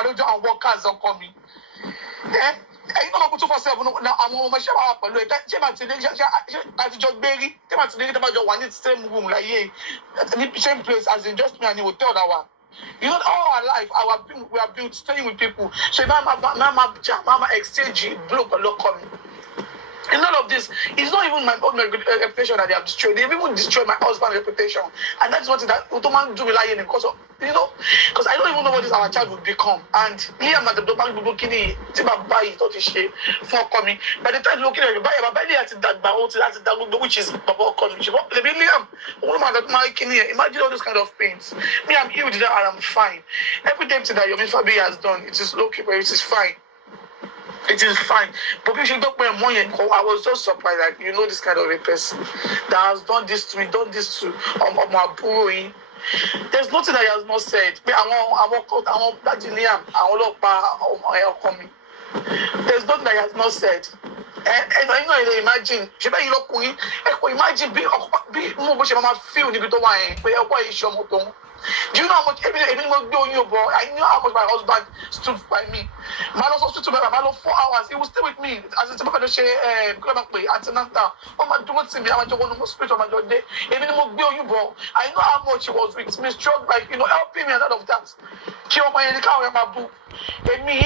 Malojo and workers are coming. Eh? You know, 247 now. I'm on my show up. Look, as John Berry, one in same room, like same place as in just me and you tell that one. You know, all our life, we have been staying with people. So, mama exchange, block a lot coming. In all of this, it's not even my own reputation that they have destroyed. They've even destroyed my husband's reputation. And that's what that Ottoman do rely on because of, you know, because I don't even know what this our child would become. And Liam at the Doban Bukini, Tiba buy it, for coming. By the time looking at the buyer, but that which is Baba coming. Liam, woman that my kidney, imagine all those kind of pains. Me, I'm here with that and I'm fine. Everything that Yomi fabiyi has done, it is okay, but it is fine. It is fine. But if you don't pay money, I was just surprised that you know this kind of a person that has done this to me, done this to my boy. There's nothing that he has not said. I want that Liam, I want coming. There's nothing that he has not said. And I know imagine, imagine be more feel the do you know how much every month doing you, bro? I knew how much my husband stood by me. Man also stood by me. Man 4 hours. He was still with me. As it's about to say, antenatal. Oh my, don't see me. I'm just one more spirit of my day. Every month doing you, bro. I know how much he was with me, strong, like helping me and all of that. Kill my car with my book. And me,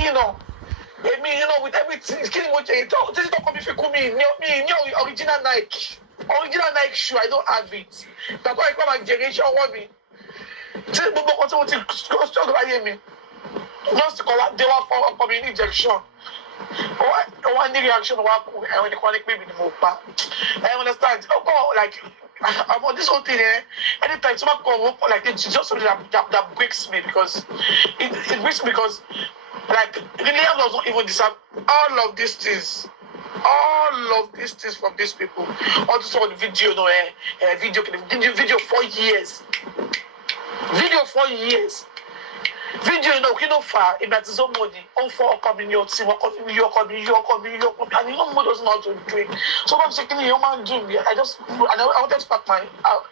with everything. Killing what you talk. This is not coming for me. Original Nike. Original Nike shoe. I don't have it. That's why I call my generation want me. Just they were for community injection. One reaction when the chronic baby the move back. I understand. Like about this whole thing, anytime someone come like it's just something that breaks me because it breaks me because like really does not even deserve all of these things. All of these things from these people. All this on the video, video 4 years. Video 4 years. Video, far. If that is so money, all for coming your team, and you know more doesn't know how to do it. So I'm saying, man, do me. I wanted to pack my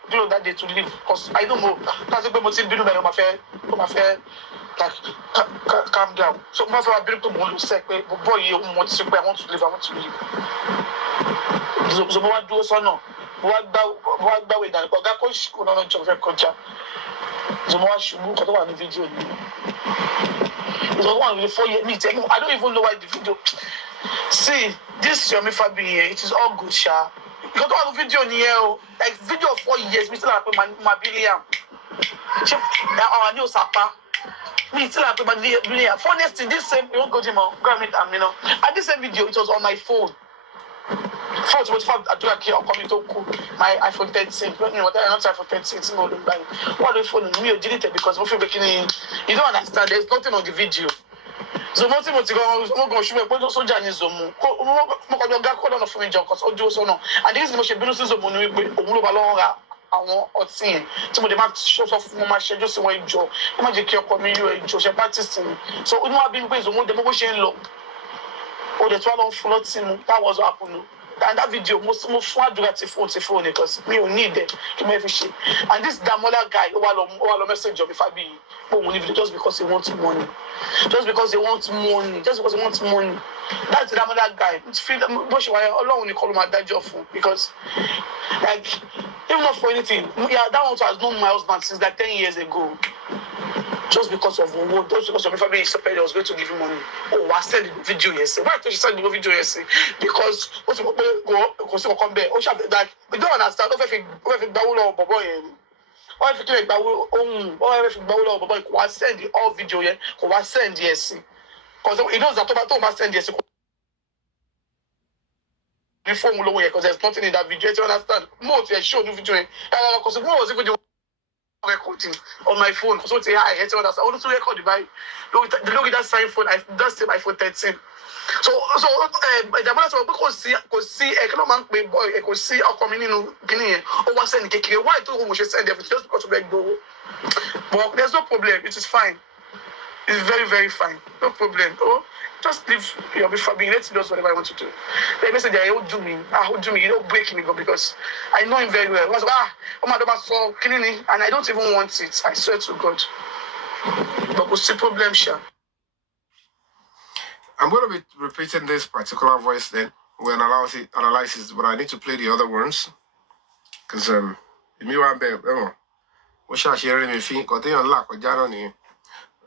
clothes that day to leave because I don't know. That's a good motive. Be my affair, like calm down. So my friend, I to more say, boy, I want to leave. So what do so no? What that way that? But that coach could not jump very culture. So much look at one video. It's one with 4 years. I don't even know why the video. See, this Yomi fabiyi, it is all good, Sha. You got one video in here, like video of 4 years. Me still have my billion. I know Sapa. Me still have my billion. Funniest thing, this same you won't go to my grandmother, and this same video, it was on my phone. Phone was found at coming to my iPhone 13. What not iPhone 13? It's not by what the phone me deleted because you don't understand. There's nothing on the video. So nothing to go shoot me. So Janice Zomu. Go for me, because audio so no. And this is the most Zomu. Àwọn ọtí tí mo dé máa show off mo máa ṣe just one enjoy ẹ má jẹ́ kí ọkọ mi yọ enjoy ṣe practice ni so ó ní wá bí n pé ìzòmó dé mo bó ṣe ń lọ ó dẹ̀ tí wọ́n lọ ń fún lọ́tí mu that was what happened and that video mo fún àdúrà ti phone because me ò need them kí mo fi ṣe and this Damola guy ó wá lọ message Yomi fabiyi pé òun ní video just because he wants money just because he wants money that's the Damola guy bó ṣe wáyé Ọlọ́run ní kọ́ ló máa dájọ́ fún because like if not for anything that one has known my husband since like 10 years ago. Just because of Yomi fabiyi said I was going to give him money. Oh, I sent the video yesterday. Why did she send the video yesterday? Because what's go come back? Oh, like we don't understand. Don't think Bawulo or Boboy. Or if you like Bawulo, or if Bawulo or Boboy, I send the all video here. I send yesterday. Because he knows that Tomato send yesterday. Before because there's nothing in that video. You understand? More to show the video. Because more was the video. Recording on my phone. So say I hate what I want to record it by look at that same phone. That's the iPhone 13. So the man said because see economic boy could see our community Guinea or was sending kekere. Why do we should send everything just because of like go? But there's no problem. It is fine. It's very, very fine. No problem. Oh, just leave Yomi fabiyi. Let's do whatever I want to do. They may say they will do me. You don't break me because I know him very well. I was my daughter saw killing and I don't even want it. I swear to God. But what's the problem, Sha? I'm going to be repeating this particular voice then. We analyze it, but I need to play the other ones. Because, and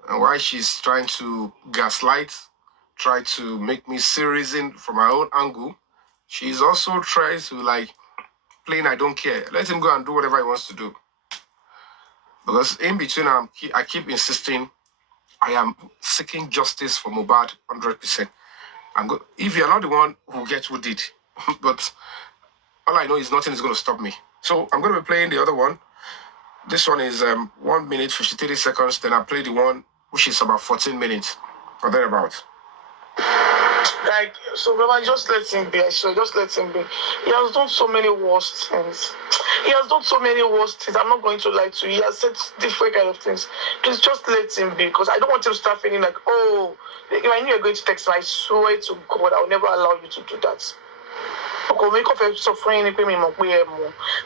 why she's trying to gaslight, try to make me see reason from my own angle. She's also trying to like playing I don't care. Let him go and do whatever he wants to do. Because in between, I keep insisting I am seeking justice for Mohbad 100%. If you're not the one who gets who did, but all I know is nothing is going to stop me. So I'm going to be playing the other one. This one is 1 minute 53 seconds. Then I play the one which is about 14 minutes or thereabouts. Like, so Baba, just let him be. I swear, just let him be. He has done so many worst things. He has done so many worst things. I'm not going to lie to you. He has said different kind of things. Please just let him be, because I don't want him to start feeling like, oh, if I knew you're going to text me, I swear to God, I will never allow you to do that.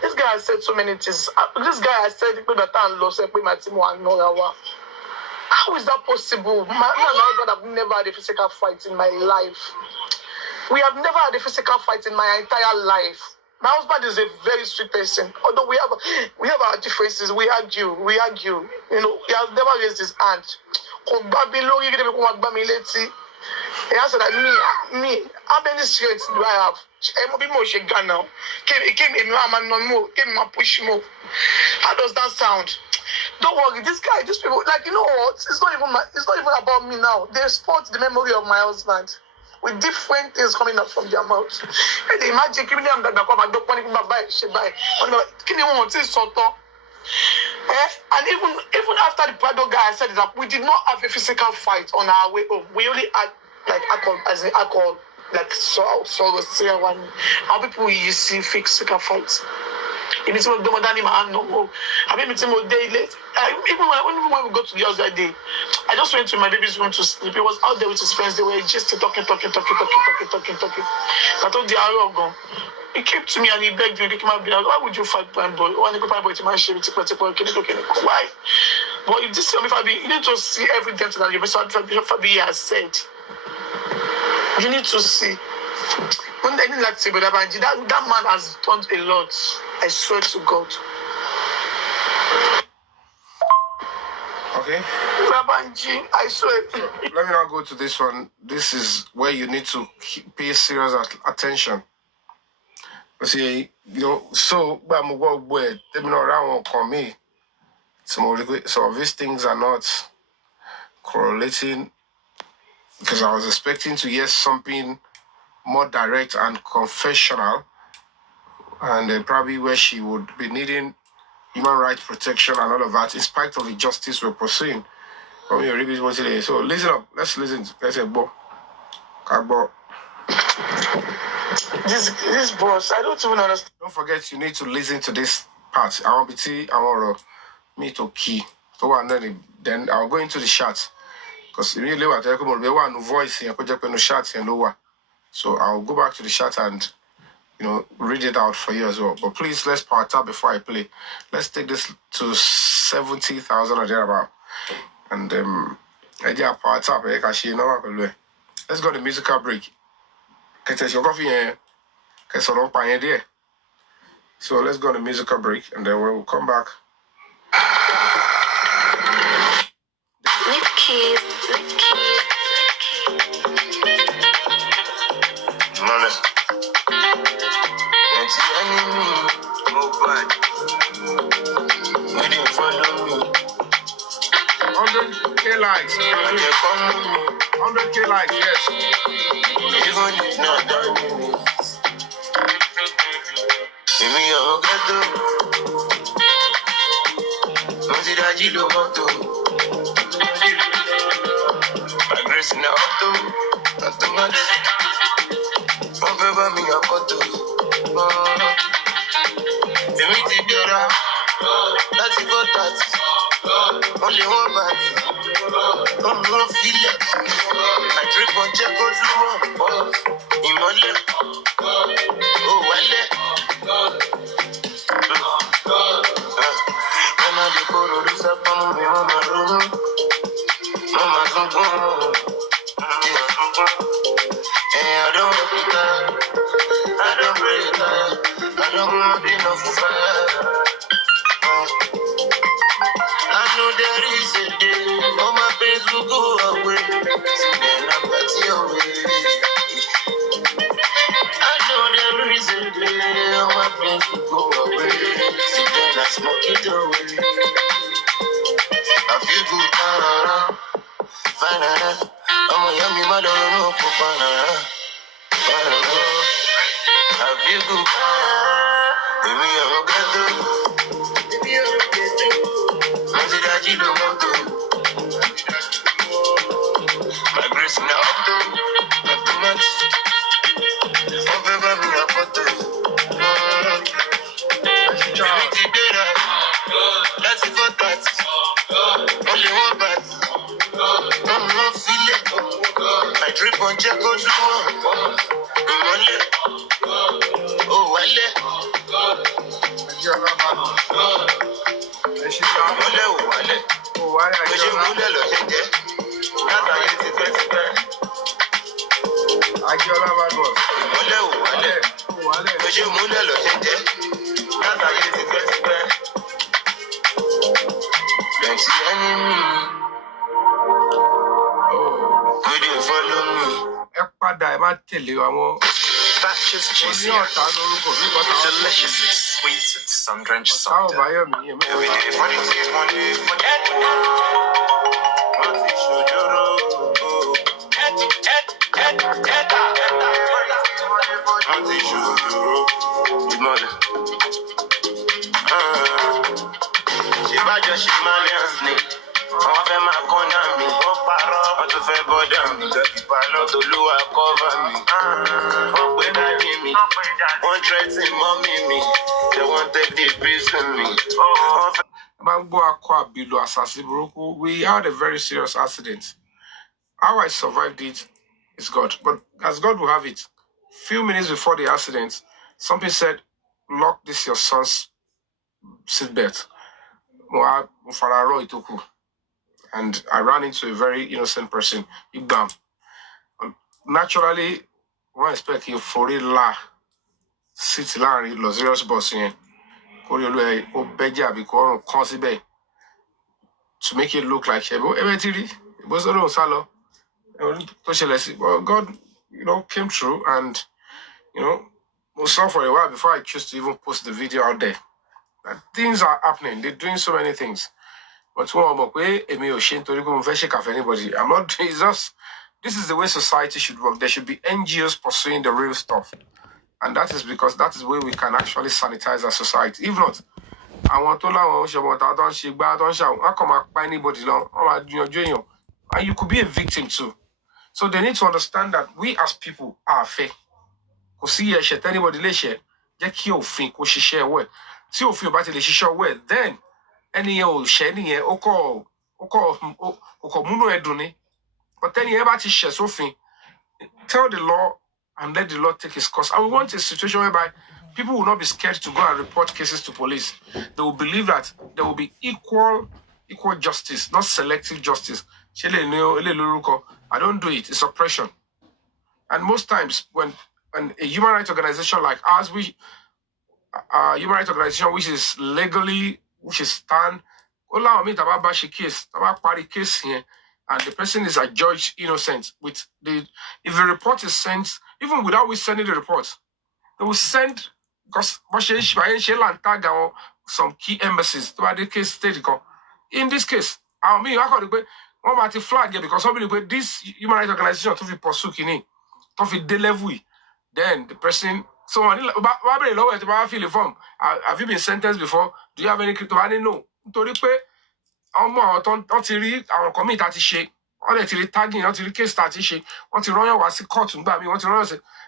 This guy has said so many things. This guy has said how is that possible? My husband have never had a physical fight in my life. We have never had a physical fight in my entire life. My husband is a very sweet person. Although we have our differences, we argue. You know, he has never raised his hand. He answered that me, how many strengths do I have? How does that sound? Don't worry, these people, like, you know what? It's not even about me now. They sport the memory of my husband with different things coming up from their mouth. And imagine giving them that and even after the Prado guy said that we did not have a physical fight on our way home. We only had like alcohol, like so say one. How people you see physical fights. Even when we go to the house that day, I just went to my baby's room to sleep. He was out there with his friends. They were just talking. I told the Arrow gone. He came to me and he begged me, why would you fight Prime Boy? Why? But if this you need to see evidence that your fabiyi has said. You need to see. That man has done a lot. I swear to God. Okay. I swear. So, let me now go to this one. This is where you need to pay serious attention. See, you know, so let me know around on me. Some of these things are not correlating, because I was expecting to hear something more direct and confessional, and probably where she would be needing human rights protection and all of that, in spite of the justice we're pursuing. So listen up. Let's listen. Let's say, This boss, I don't even understand. Don't forget, you need to listen to this part. I want me to key. So and then I'll go into the chat, because immediately what I come on, voice here, chat and lower. So I'll go back to the chat and, you know, read it out for you as well. But please, let's power tap before I play. Let's take this to 70,000 or thereabout. And I just power tap. Let's go to musical break. So let's go to musical break, and then we'll come back. Likes. 100K likes, yes. Even if not done. Only one bad. Don't feel it. I drip on check on Imole. Oh, Wale. Mama, the photo, this up on me, Mama, I know there is a day, all my pains will go away. See, then I'm away. I know there is a day, all my pains will go away. See, then I smoke it away. I feel good, fine, I'm a yummy mother, no coupon, I feel good, baby, I'm a ghetto, baby, I'm a ghetto. I said that you don't want to. My grace now, not too much. One favor me a photo. That's it for that. Only one bat. No feel it. I drip on check on oh, Deliciously sweet and sun-drenched cider. We had a very serious accident. How I survived it is God, but as God will have it, few minutes before the accident, something said, "Lock this your son's seatbelt." And I ran into a very innocent person. Naturally, one expect him for it la sit larry luxurious bus here. To make it look like it was salo. Well, God, came through, and we saw for a while before I choose to even post the video out there. That things are happening. They're doing so many things. But anybody. I'm not. It's just. This is the way society should work. There should be NGOs pursuing the real stuff, and that is because that is where we can actually sanitize our society. If not, I want to anybody and you could be a victim too. So they need to understand that we as people are fair. Anybody then any but then you ever share something, tell the law and let the law take its course. And we want a situation whereby people will not be scared to go and report cases to police. They will believe that there will be equal justice, not selective justice. I don't do it. It's oppression. And most times when a human rights organization like ours, human rights organization which is legally, which is stand, case here, and the person is adjudged innocent with if the report is sent, even without we sending the report, they will send because some key embassies to the case state. In this case, I mean, I got one might flag here because somebody this human rights organization to be pursued to be delivery. Then the person have you been sentenced before? Do you have any crypto? I didn't know. Our commit tagging, case court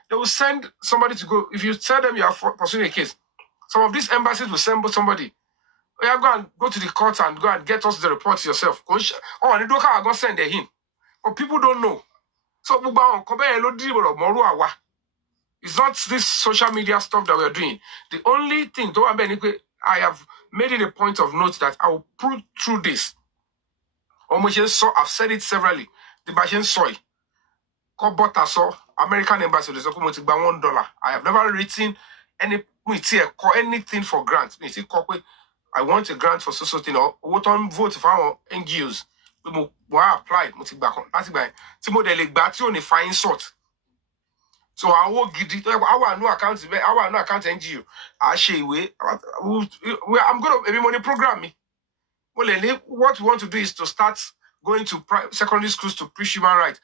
they will send somebody to go. If you tell them you are pursuing a case, some of these embassies will send somebody. Go to the court and go and get us the report yourself. They don't send them in. But people don't know. So it's not this social media stuff that we're doing. The only thing, I have made it a point of note that I will prove through this. I've said it severally. The Bashan soy. American embassy, $1. I have never written any We see anything for grants. We see I want a grant for social thing or what on vote for our NGOs. We apply. Mo ti gba kan láti gba tí mo dẹ̀ lè gbà tí ò ní fine sort. So our gidi our no account NGO. I ṣe ìwé. I'm going to every money program me. Well, what we want to do is to start going to secondary schools to preach human rights.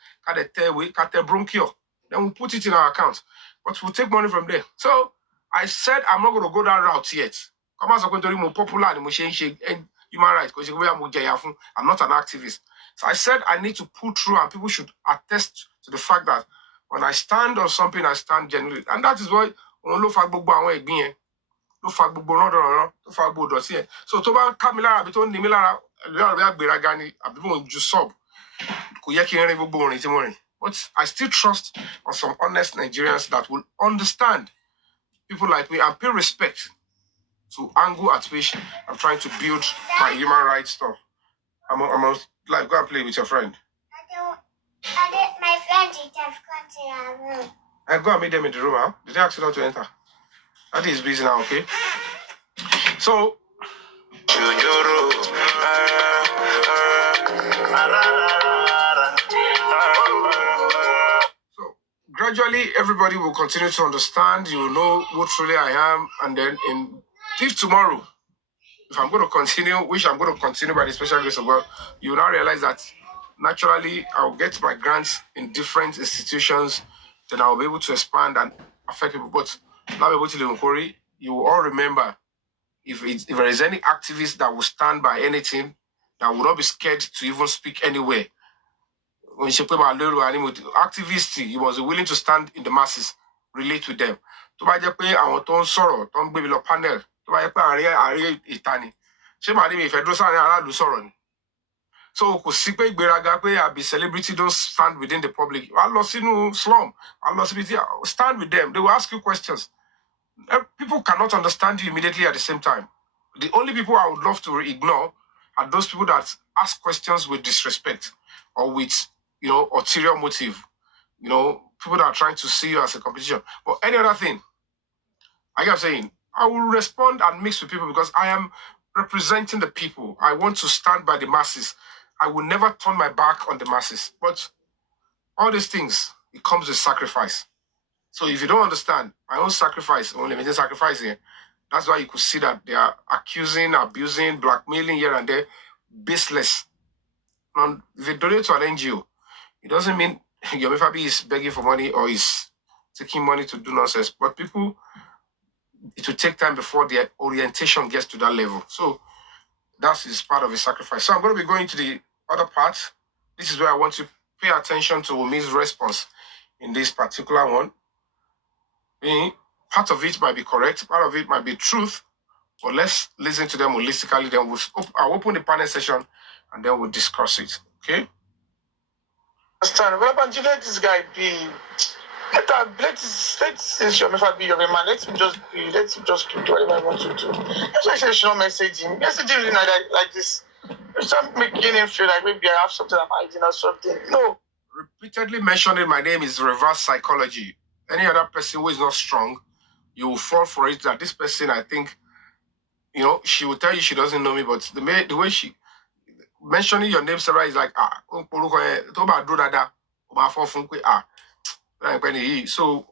Bronchial. Then we'll put it in our account. But we'll take money from there. So I said I'm not going to go that route yet. Come on, going to be more popular and human rights because I'm not an activist. So I said I need to pull through and people should attest to the fact that when I stand on something, I stand genuinely. And that is why ló fa gbogbo rán tó fa gbogbo dọ̀tí ẹ̀ so tó bá ká mi lára àbí tó ń ní mi lára lọ́rọ̀ bí àgbéraga ni àbí mò ń ju sub kò yẹ kí n rin gbogbo orin tí mo rìn but I still trust on some honest Nigerians that will understand people like me and pay respect to angle at which I'm trying to build my human rights stuff. I'm like, go and play with your friend. My friend is just gone to our room. I go and meet them in the room, huh? Did they ask you not to enter? Daddy is busy now, okay? So gradually everybody will continue to understand, you will know who truly I am, and then if tomorrow, if I'm going to continue, which I'm going to continue by the special grace of God, you will now realize that naturally I'll get my grants in different institutions, then I'll be able to expand and affect people. But now able to live you will all remember if there is any activist that will stand by anything, that will not be scared to even speak anywhere. When you put about little activists, you must be willing to stand in the masses, relate with them. To buy the pay, I want to sorrow, don't be below panel. To buy a pay, itani. She might be federal sorrow. So, I'll be celebrity, don't stand within the public. I lost in slum. I lost stand with them. They will ask you questions. People cannot understand you immediately at the same time. The only people I would love to ignore are those people that ask questions with disrespect or with, ulterior motive. People that are trying to see you as a competition. But any other thing, like I'm saying, I will respond and mix with people because I am representing the people. I want to stand by the masses. I will never turn my back on the masses. But all these things, it comes with sacrifice. So if you don't understand, my own sacrifice, only limited sacrifice here, that's why you could see that they are accusing, abusing, blackmailing here and there, baseless. And if you donate to an NGO, it doesn't mean Yomi Fabiyi is begging for money or is taking money to do nonsense. But people, it will take time before their orientation gets to that level. So that is part of the sacrifice. So I'm going to be going to the other part. This is where I want to pay attention to Wumi's response in this particular one. Part of it might be correct, part of it might be truth, but let's listen to them holistically. Then I'll open the panel session and then we'll discuss it. Okay? Understand? Well, but you let this guy be. Since you're never be your man, let him just keep doing whatever I want to do. That's why I say you should not message him. Message him like this. You start making him feel like maybe I have something I'm hiding or something. No. Repeatedly mentioning my name is reverse psychology. Any other person who is not strong, you will fall for it. That this person, I think, she will tell you she doesn't know me, but the way she mentioning your name, Sarah, is like so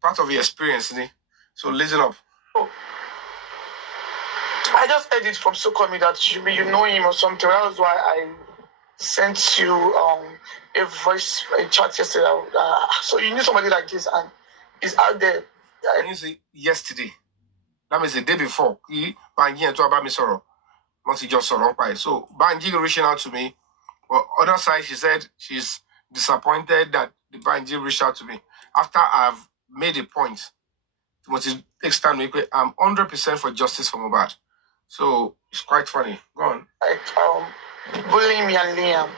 part of your experience, so listen up. I just heard it from Sukomi that you know him or something. That was why I sent you a voice a chat yesterday. So you knew somebody like this and he's out there. You see, yesterday. That means the day before. Banji and to me sorrow. Not just so Banji reaching out to me. But other side, she said she's disappointed that the Banji reached out to me. After I've made a point. Next time I'm 100% for justice for Mohbad. So it's quite funny. Go on. Like bullying me and Liam.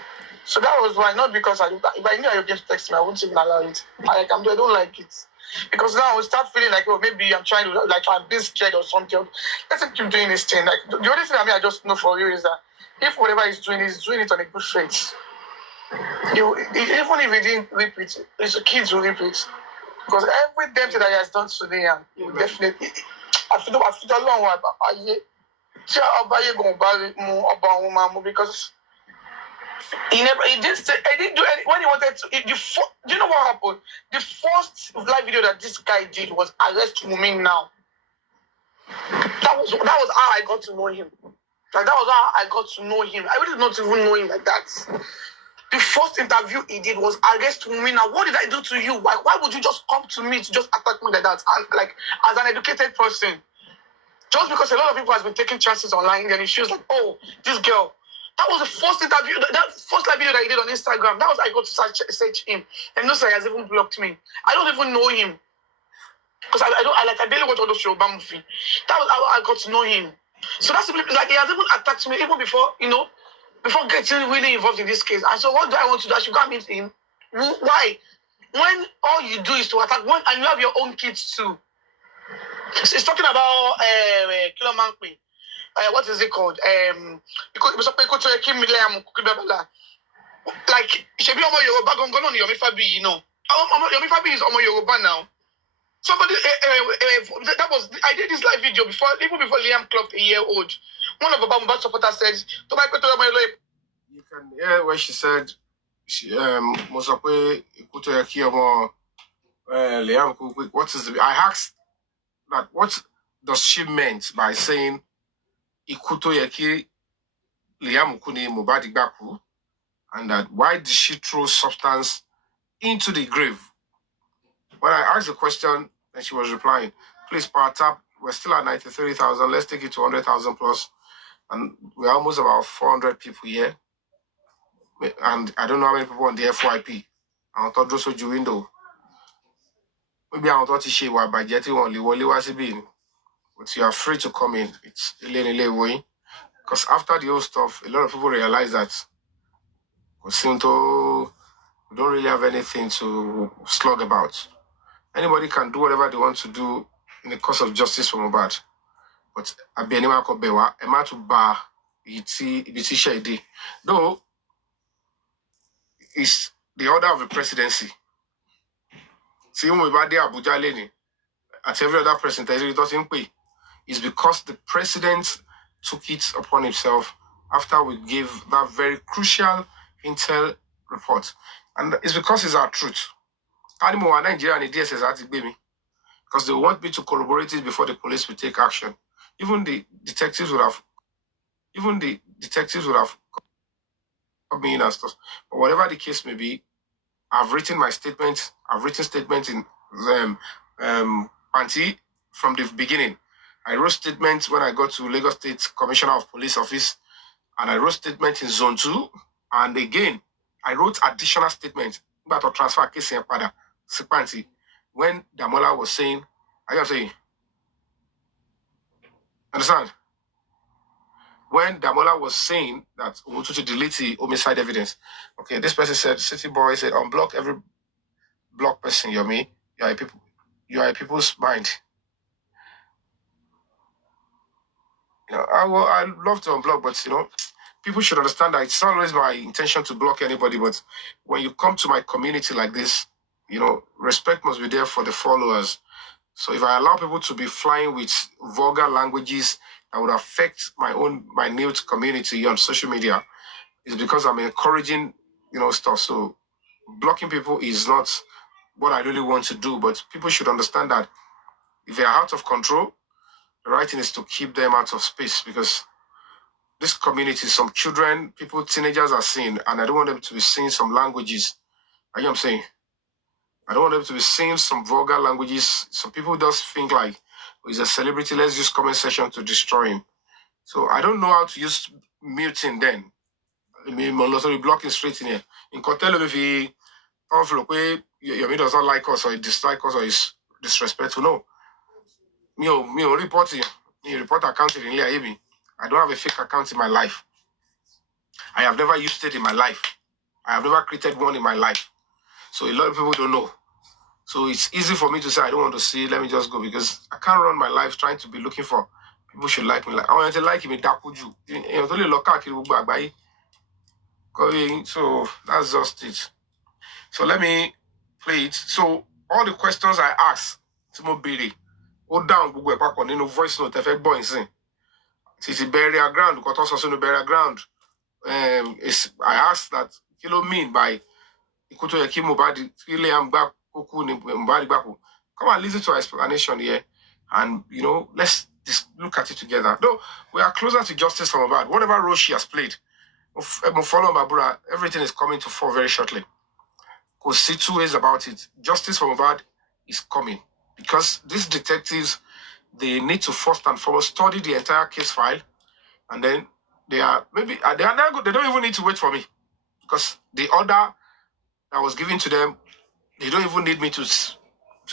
So that was why, not because if I knew I would get to text me, I wouldn't even allow it. I don't like it. Because now I will start feeling like, maybe I'm trying to, like, I'm being scared or something. Let him keep doing this thing. Like, the only thing I just know for you is that if whatever he's doing it on a good faith. Even if he didn't rip it, his kids will rip it. Because every damn thing that he has done today, he will definitely. àfijọ́ lọ́run àbáyé tí ọba ayé gan bá mú ọba òun máa mú because he didn't do any when he wanted to. Do you know what happened? The first live video that this guy did was arrest Wunmi now. That was how I got to know him. Like that was how I got to know him. I really did not even know him like that. The first interview he did was arrest Yomi. Now, what did I do to you? Why would you just come to me to just attack me like that? And like as an educated person, just because a lot of people has been taking chances online, and it feels like, oh, this girl. That was the first interview, that first live video that he did on Instagram. That was I got to search him, and no sir, he has even blocked me. I don't even know him because I barely watch all those Yoruba movie. That was how I got to know him. So that's simply like he has even attacked me even before before getting really involved in this case. And so what do I want to do? I should go and meet him. Why? When all you do is to attack and you have your own kids too. It's talking about what is it called? Like Shebi Omo Yoruba gongon on Yomi fabiyi, Yomi fabiyi is Omo Yoruba now. Somebody that was I did this live video even before Liam clocked a year old. One of Obama's supporters said, you can hear where she said Mosakwe Ikutoyaki Omo Liam. What is the I asked that what does she meant by saying Ikutoyaki Liam Kuni Mubadi Baku, and that why did she throw substance into the grave? When I asked the question, and she was replying, please power tap, we're still at 93,000, let's take it to 100,000 plus. And we're almost about 400 people here. And I don't know how many people on the FYP. I thought those were your window. Maybe I thought she was by getting only was being. But you are free to come in. It's way. Because after the whole stuff, a lot of people realize that we don't really have anything to slug about. Anybody can do whatever they want to do in the cause of justice for Mohbad. But I be anyone called Bewa, a man to bar it shady. Though it's the order of the presidency. See when we bad there Abuja Leni at every other president it doesn't pay. It's because the president took it upon himself after we gave that very crucial intel report. And it's because it's our truth. Animal Nigeria and the DSS at baby. Because they want me to corroborate it before the police will take action. Even the detectives would have come in and stuff. But whatever the case may be, I've written my statement. I've written statements in Panti from the beginning. I wrote statements when I got to Lagos State Commissioner of Police Office, and I wrote statements in Zone 2. And again, I wrote additional statements about a transfer case in Pada, Sipanti, when Damola was saying, I am saying, understand? When Damola was saying that we want to delete the homicide evidence, okay, this person said, City Boy said, unblock every block person, Yomi. You are a people's mind. I love to unblock, but people should understand that it's not always my intention to block anybody. But when you come to my community like this, respect must be there for the followers. So if I allow people to be flying with vulgar languages that would affect my own minute community on social media, it's because I'm encouraging, stuff. So blocking people is not what I really want to do. But people should understand that if they are out of control, the right thing is to keep them out of space, because this community, some children, people, teenagers are seeing, and I don't want them to be seeing some languages. You know what I'm saying? I don't want them to be seeing some vulgar languages. Some people just think like, he's a celebrity, let's use comment section to destroy him. So I don't know how to use muting then. I mean, blocking straight in here. In Kotelo, if he Yomi does not like us or he dislike us or is disrespectful, no. Me reporting. Me report account in here, I don't have a fake account in my life. I have never used it in my life. I have never created one in my life. So a lot of people don't know. So it's easy for me to say, I don't want to see, let me just go, because I can't run my life trying to be looking for people should like me. I want to like me, so that's just it. So let me play it. So all the questions I asked, Timobiri, ó down gbogbo ẹ̀ papọ̀ nínú voice note ẹ fẹ́ gbọ́ ìsìn. Títí burial ground, kò tó sọ sínú burial ground. I asked that kí ló mean by ikú tó yẹ kí Mohbad kí Liam gbà kúkú ni Mohbad gbà kú. Come and listen to our explanation here, and let's look at it together. Though we are closer to justice for Mohbad, whatever role she has played, follow Mabura, everything is coming to fall very shortly. We'll see 2 ways about it. Justice for Mohbad is coming because these detectives, they need to first and foremost study the entire case file, and then they are not good. They don't even need to wait for me because the order that was given to them, they don't even need me to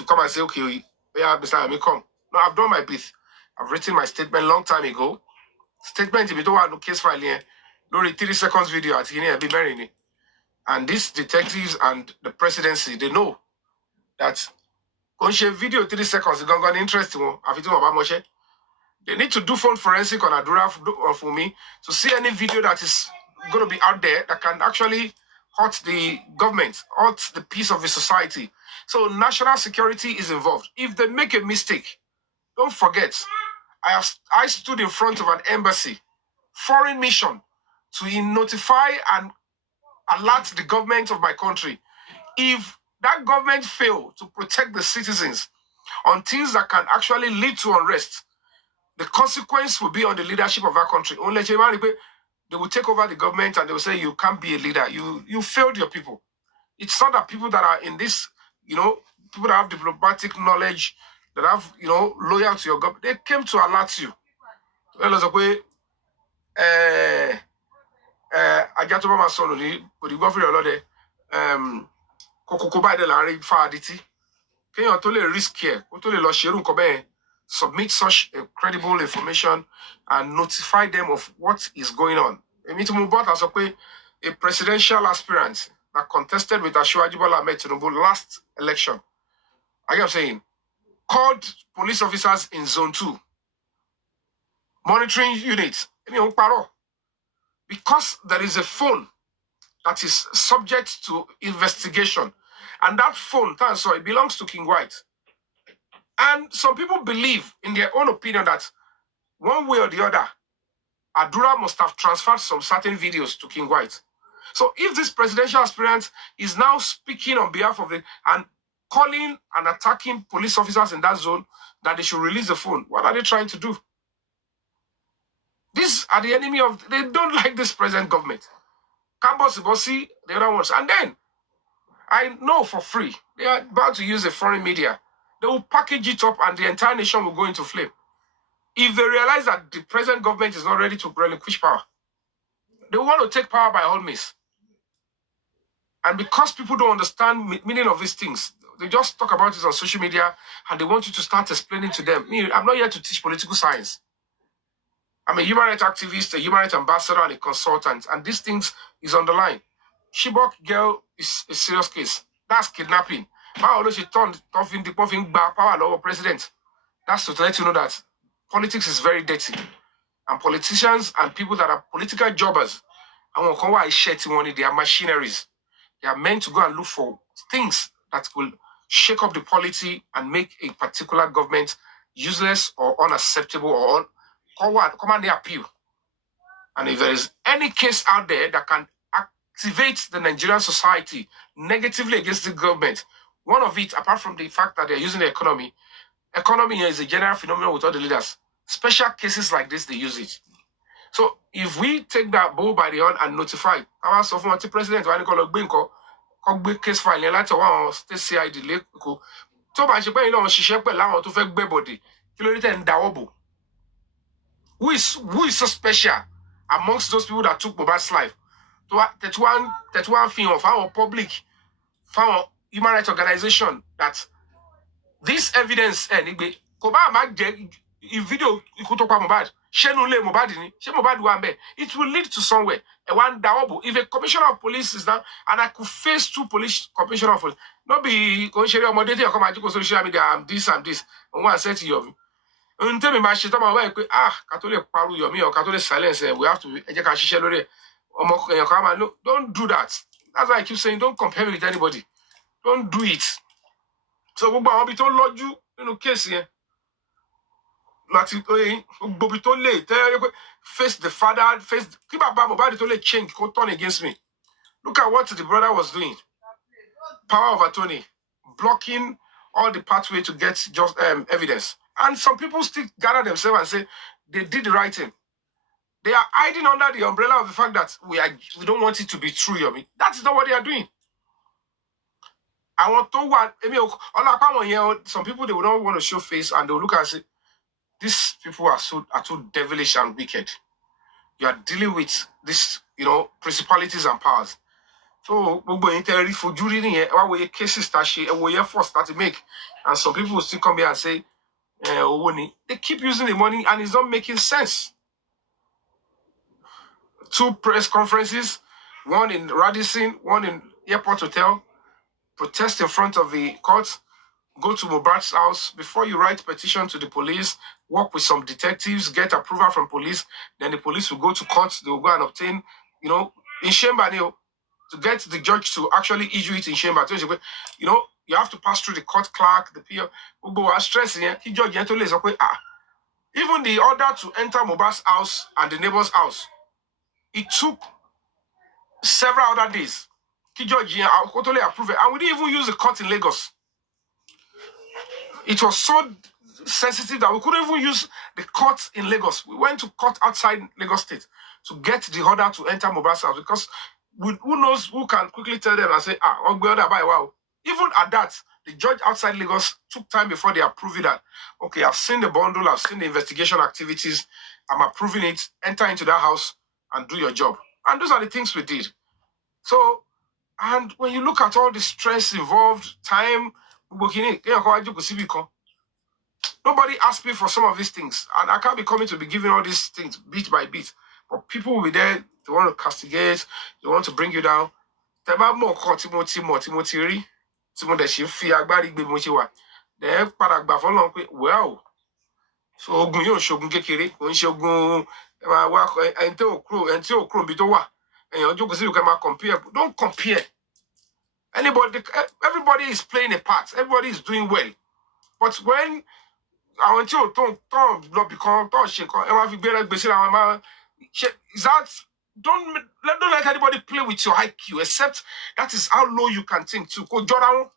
come and say, okay, yeah, Mr. Yomi, come. No, I've done my bit. I've written my statement long time ago. Statement if you don't want no case file here, no 3 seconds video at here, be marrying. And these detectives and the presidency, they know that when she video 3 seconds, it's going to interest you. They need to do phone forensic on Adura for me to see any video that is going to be out there that can actually hurt the government, hurt the peace of the society. So national security is involved. If they make a mistake, don't forget, I stood in front of an embassy, foreign mission, to notify and alert the government of my country. If that government fail to protect the citizens on things that can actually lead to unrest, the consequence will be on the leadership of that country. Only they will take over the government and they will say, you can't be a leader. You failed your people. It's not that people that are in this, people that have diplomatic knowledge, that have, loyal to your government, they came to alert you. Ajatoba ma sọ̀rọ̀ ní òdìgbọ́fìrì ọlọ́dẹ kòkòkò báyìí dẹ̀ láàrin fáadìtì kéèyàn tó lè risk ẹ̀ kó tó lè lọ ṣerú nǹkan bẹ́ẹ̀ submit such a credible information and notify them of what is going on. Èmi tí mo bọ́ ta sọ pé a presidential aspirant that contested with Asiwaju Bola Ahmed Tinubu last election, I am saying, called police officers in Zone 2, monitoring units, because there is a phone that is subject to investigation. And that phone, it belongs to King White. And some people believe, in their own opinion, that one way or the other, Adura must have transferred some certain videos to King White. So if this presidential aspirant is now speaking on behalf of and calling and attacking police officers in that zone, that they should release the phone, what are they trying to do? These are the enemy of, they don't like this present government. Campus Bossy, the other ones. And then, I know for free, they are about to use a foreign media. They will package it up and the entire nation will go into flame. If they realize that the present government is not ready to relinquish power, they want to take power by all means. And because people don't understand the meaning of these things, they just talk about it on social media and they want you to start explaining to them. I'm not here to teach political science. I'm a human rights activist, a human rights ambassador, and a consultant. And these things is on the line. Chibok girl is a serious case. That's kidnapping. Although she turned off in the power law president. That's to let you know that politics is very dirty. And politicians and people that are political jobbers, they are machineries. They are meant to go and look for things that will shake up the polity and make a particular government useless or unacceptable or command the appeal. And if there is any case out there that can activate the Nigerian society negatively against the government, one of it, apart from the fact that they're using the economy is a general phenomenon with all the leaders. Special cases like this, they use it. So if we take that bull by the horn and notify our sovereignty president, case file later one state CID leko tó bá ṣe pé iná ṣiṣẹ́ pẹ̀lú àwọn tó fẹ́ gbé body kí ló dé tẹ́ ń dáwọ́ bò. Who is so special amongst those people that took Mohbad's life? That one thing of our public, our human rights organization, that this evidence, video it will lead to somewhere. If a commissioner of police is down, and I could face 2 police commissioner of police, not be social media, I'm this and this, and one said to Yomi. Don't silence we have to don't do that. That's why I keep saying don't compare me with anybody. Don't do it. So I'll be told Lord you case here. face the father, keep about to change, turn against me. Look at what the brother was doing. Power of attorney, blocking all the pathway to get just evidence. And some people still gather themselves and say they did the right thing. They are hiding under the umbrella of the fact that we don't want it to be true, Yomi. That is not what they are doing. I want to some people, they will not want to show face and they'll look and say, these people are too devilish and wicked. You are dealing with this, principalities and powers. So cases start to make, and some people will still come here and say, they keep using the money and it's not making sense. 2 press conferences, one in Radisson, one in Airport Hotel, protest in front of the court, go to Mubarak's house. Before you write petition to the police, work with some detectives, get approval from police, then the police will go to court, they will go and obtain, in chamber, to get the judge to actually issue it in chamber. You have to pass through the court clerk, the PO, who go and stress here. Even the order to enter Mubarak's house and the neighbor's house, it took several other days. Judge totally approved it. And we didn't even use the court in Lagos. It was so sensitive that we couldn't even use the court in Lagos. We went to court outside Lagos State to get the order to enter Mubarak's house, because who knows who can quickly tell them and say, wow. Even at that, the judge outside Lagos took time before they approved it that, okay, I've seen the bundle, I've seen the investigation activities, I'm approving it, enter into that house and do your job. And those are the things we did. So, and when you look at all the stress involved, time, nobody asked me for some of these things. And I can't be coming to be giving all these things bit by bit. But people will be there, they want to castigate, they want to bring you down. Well, so ogun yóò ṣogun kékeré, kò ń ṣe ogun ẹni tí ò kúrò níbi tó wà. Èèyàn jókòó sí ìlú kan máa compare. Don't compare. Everybody is playing a part. Everybody is doing well. But when àwọn tí ò tó lọ bìkan tó ṣe nǹkan, ẹ máa fi gbèsè àwọn máa is that don't let anybody play with your IQ, except that is how low you can think too. Kò jọra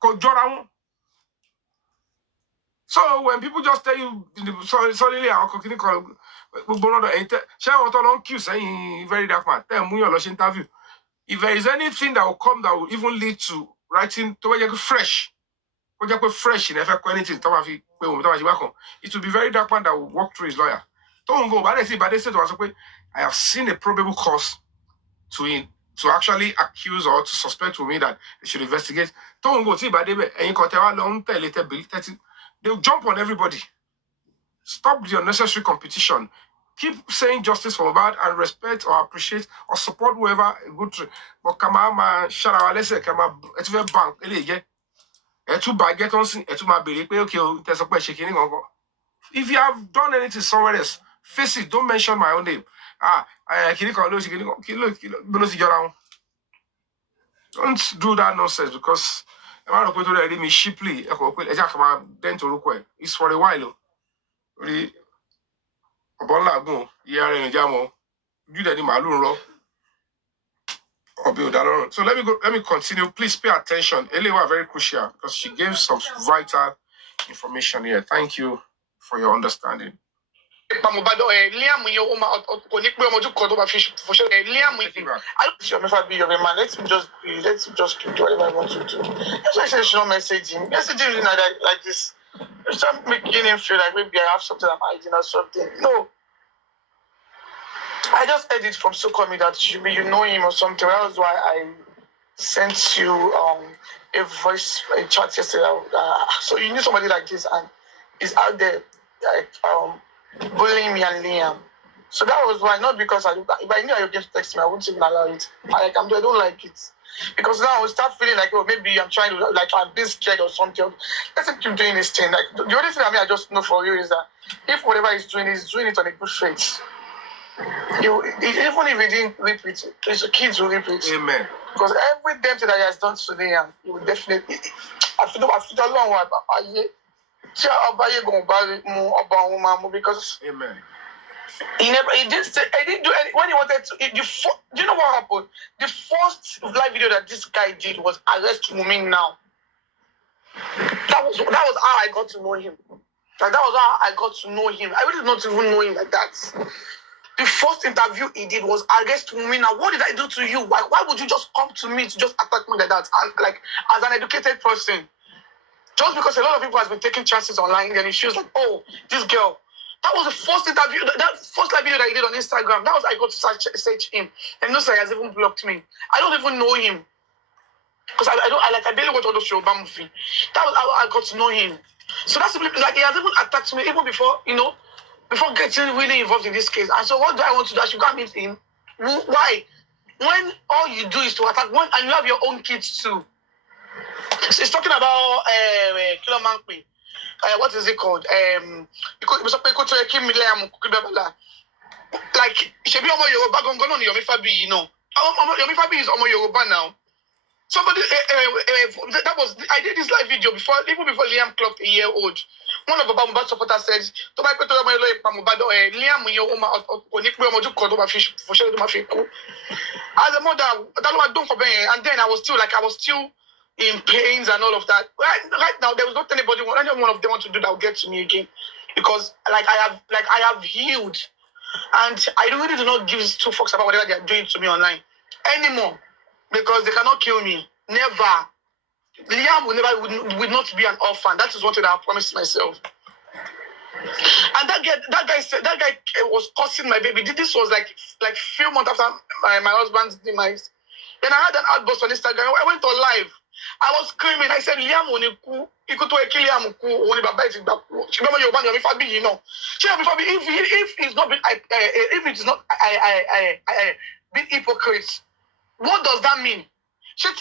wọn. So when people just tell you suddenly very dark man, interview. If there is anything that will come that will even lead to writing to fresh, fresh in effect anything, it will be very dark man that will walk through his lawyer. Don't go, but they say I have seen a probable cause to actually accuse or to suspect me that they should investigate. Don't go, they'll jump on everybody. Stop the unnecessary competition. Keep saying justice for bad and respect or appreciate or support whoever good to. But kama shara let's say kama etuve bank eleye. Etu baget on sin etu ma bere pe okay there's a shaking. If you have done anything somewhere else, face it. Don't mention my own name. Don't do that nonsense, because it's for a while. So let me continue. Please pay attention. Elewa very crucial, because she gave some vital information here. Thank you for your understanding. Liam, I don't sure if I be your man. Let him just keep doing whatever I want to do. That's why I said you should not message him. Message him like this. Start making him feel like maybe I have something I'm hiding or something. No. I just heard it from Sokomi that you know him or something. That was why I sent you a voice a chat yesterday. So you knew somebody like this and is out there like bullying me and Liam. So that was why, not because if I knew I was going to text me, I wouldn't even allow it. I don't like it. Because now I start feeling like, oh, maybe I'm trying to, like, I'm being scared or something. Let him keep doing this thing. Like, the only thing I just know for you is that if whatever he's doing it on a good faith. Even if he didn't reap it, his kids will reap it. Amen. Because every damn thing that he has done today, he will definitely. I feel a long one. Because Amen. he didn't say, he didn't do any, when he wanted to, do you know what happened? The first live video that this guy did was arrest Wunmi now. That was how I got to know him. Like, that was how I got to know him. I really did not even know him like that. The first interview he did was arrest Wunmi now. What did I do to you? Why would you just come to me to just attack me like that? And like, as an educated person, just because a lot of people has been taking chances online, and he feels like, oh, this girl. That was the first interview, that first live video that he did on Instagram. That was I got to search him. And no sir, he has even blocked me. I don't even know him. Because I barely watch all those Yoruba movie. That was how I got to know him. So that's simply like he has even attacked me even before, before getting really involved in this case. And so what do I want to do? I should go and meet him. Why? When all you do is to attack and you have your own kids too. So he's talking about what is it called? Like she be Omo Yoruba gongon on Yomi Fabiyi, Yomi Fabiyi is Omo Yoruba now. Somebody I did this live video even before Liam clocked a year old. One of the Mohbad supporters said, "To my peto Mohbad, Liam as a mother, that's what I don't forget. And then I was still in pains and all of that. Right now, there was not any one of them want to do that will get to me again, because I have healed, and I really do not give two fucks about whatever they are doing to me online anymore, because they cannot kill me. Never. Liam will not be an orphan. That is one thing that I promised myself. And that guy was cursing my baby. This was like few months after my husband's demise. Then I had an outburst on Instagram. I went on live. I was screaming. I said, Liam Oniku, Liam if it's not being hypocrite, what does that mean? And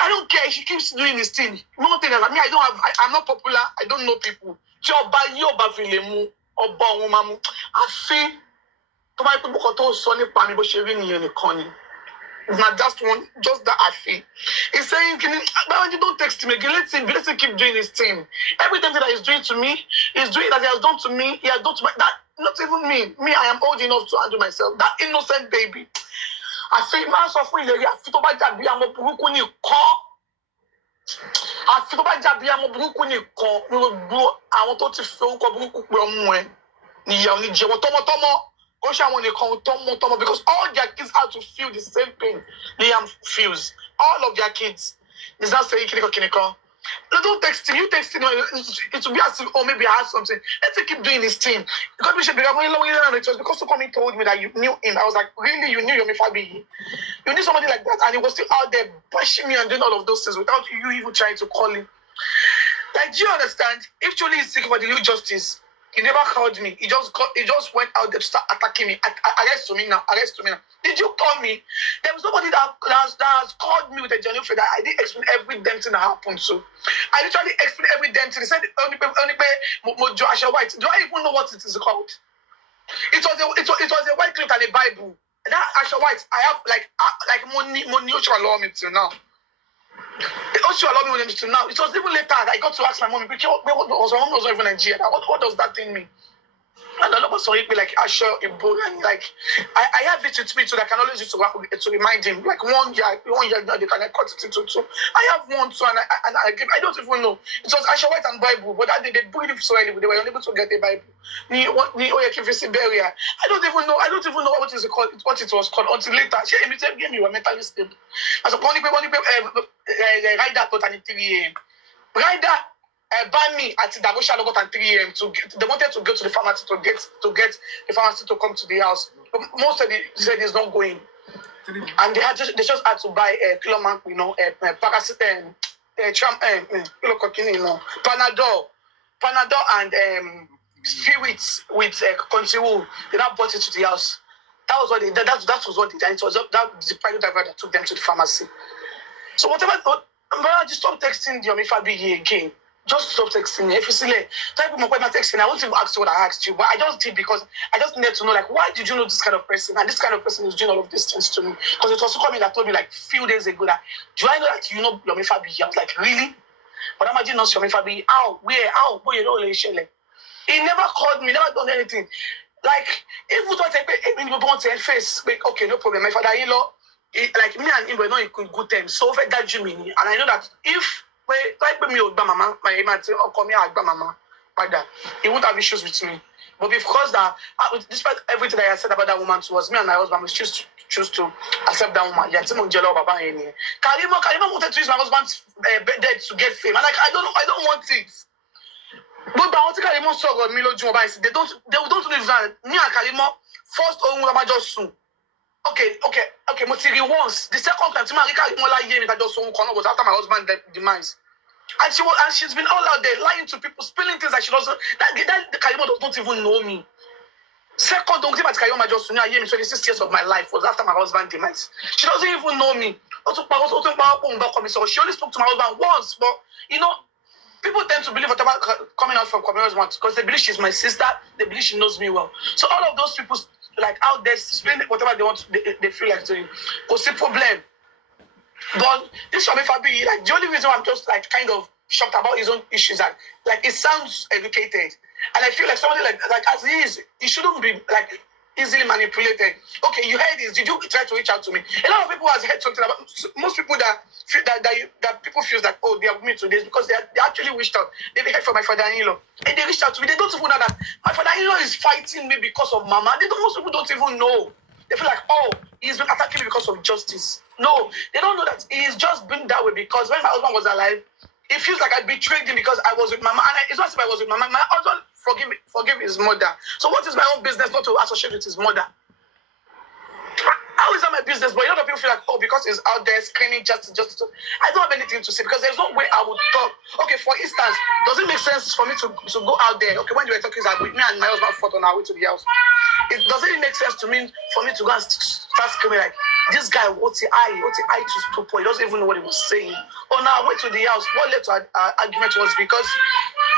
I don't care. She keeps doing this thing. One thing is, I'm not popular. I don't know people. Not just that I feel. He's saying, you don't text him again. Let him keep doing his thing. Everything that he's doing to me, he's doing that he has done to me. He has done to that. Not even me. Me, I am old enough to handle myself. That innocent baby. I feel man suffering. I feel to buy that be a buruku ni call. I feel to buy that be a buruku ni call. We will blow. I want to feel buruku kwa ni jewo tomo. Because all their kids have to feel the same pain Liam feels. All of their kids. Is that saying kiniko? No, don't text him. You text him. It will be as if, maybe I have something. Let him keep doing his thing. Because we should be going long. It was because somebody told me that you knew him. I was like, really? You knew Yomi Fabiyi? You knew somebody like that? And he was still out there bashing me and doing all of those things without you even trying to call him. Like, do you understand? If truly he's seeking for the real justice, he never called me. He just went out there to start attacking me. Arrest me now. Did you call me? There was nobody that has called me with a genuine that I didn't explain every damn thing that happened to. I literally explained every damn thing. They said only Mojo Asha White. Do I even know what it is called? It was a white cloth and a Bible. And that Asha White, I have like money allow me to now. They also allowed me to now. It was even later I got to ask my mom, because my mom was not even Nigerian. What does that thing mean? And a lot of people like Asher, Ibo, and like I have it with me so that I can always use to remind him. Like 1 year they can cut it into two. I have one too, and I don't even know. It was Asher White and Bible, but that day they buried it so early, they were unable to get a Bible. I don't even know what it was called until later. She immediately gave me a mentally stable. As a pony rider got at 3 a.m. Rider by me at Dagosha got at 3 a.m. They wanted to go to the pharmacy to get the pharmacy to come to the house. But most of them said it's not going. And they just had to buy a Kiloman, paracetamol, Panadol and spirits with Contiwu. They now bought it to the house. That was what they did. That was what they did. It was the private driver that took them to the pharmacy. So whatever, just stop texting Yomi Fabiyi again. just stop texting me. If you see like, type of my texting, I won't even ask you what I asked you, but I just did because I just needed to know like, why did you know this kind of person? And this kind of person is doing all of these things to me. Because it was coming that told me like few days ago that, do I know that you know Yomi fabiyi? I was like, really? But imagine not Yomi fabiyi. How? Where? How? Boy, you know, he never called me, never done anything. Like, if we don't take me face, okay, no problem. My father-in-law, like me and him were not in good terms. So for that Jimmy, and I know that if like me with mama, my man say, oh, come here, mama, like that, he won't have issues with me. But because that, despite everything that I said about that woman towards me and my husband, we choose to accept that woman. Yeah, Karima wanted to use my husband's death to get fame. And like, I don't want it. But I want to Karima sọ̀rọ̀ mi lójú ọba ìsìn. They don't live that. Me and Karima first ohun ọba just soon. Okay. Mo ti rí once. The second time, Tima Rika Imola year me that just soon was after my husband's demise. And she's been all out there lying to people, spilling things that she doesn't. That Karima don't even know me. Second, don't think about Karima just soon. I year me 26 years of my life was after my husband's demise. She doesn't even know me. She only spoke to my husband once, but you know. People tend to believe whatever coming out from Communist wants because they believe she's my sister, they believe she knows me well. So all of those people like out there spend whatever they want, they feel like doing. Because the problem. But this Yomi fabiyi, like the only reason I'm just like kind of shocked about his own issues that like it sounds educated. And I feel like somebody like as he is, he shouldn't be like easily manipulated. Okay, you heard this. Did you try to reach out to me? A lot of people has heard something about most people that feel that people feel that they are with me today because they actually reached out. They heard from my father-in-law and they reached out to me. They don't even know that my father-in-law is fighting me because of mama. Most people don't even know. They feel like, he's been attacking me because of justice. No, they don't know that he's just been that way because when my husband was alive, it feels like I betrayed him because I was with mama. And it's not as if I was with mama. My husband forgive his mother. So what is my own business not to associate with his mother? How is that my business? But a lot of people feel like, because he's out there screaming justice. I don't have anything to say because there's no way I would talk. Okay, for instance, does it make sense for me to go out there? Okay, when you were talking that with me and my husband fought on our way to the house, does it make sense to me for me to go and start screaming like, this guy, what's the eye to stupor? He doesn't even know what he was saying. On our way to the house, what led to our argument was because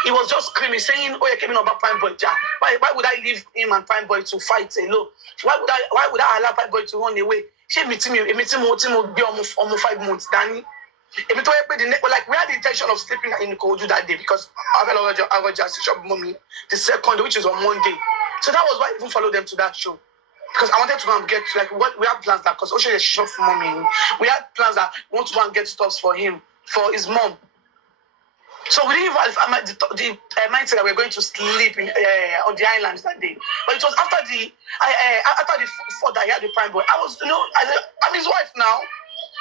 he was just screaming, saying, you came in about Prime Boy. Why would I leave him and Prime Boy to fight alone? Why would I allow Prime Boy to run away? She meeting me be almost 5 months, Danny. Like we had the intention of sleeping in Koju that day because I just shop mommy the second, which is on Monday. So that was why I even followed them to that show. Because I wanted to go and get what we had plans that because Osha is shop for mommy. We had plans that we want to go and get stuff for him, for his mom. So we didn't even the mindset that we're going to sleep on the islands that day. But it was after the fault that he had the Prime Boy. I was, I'm his wife now.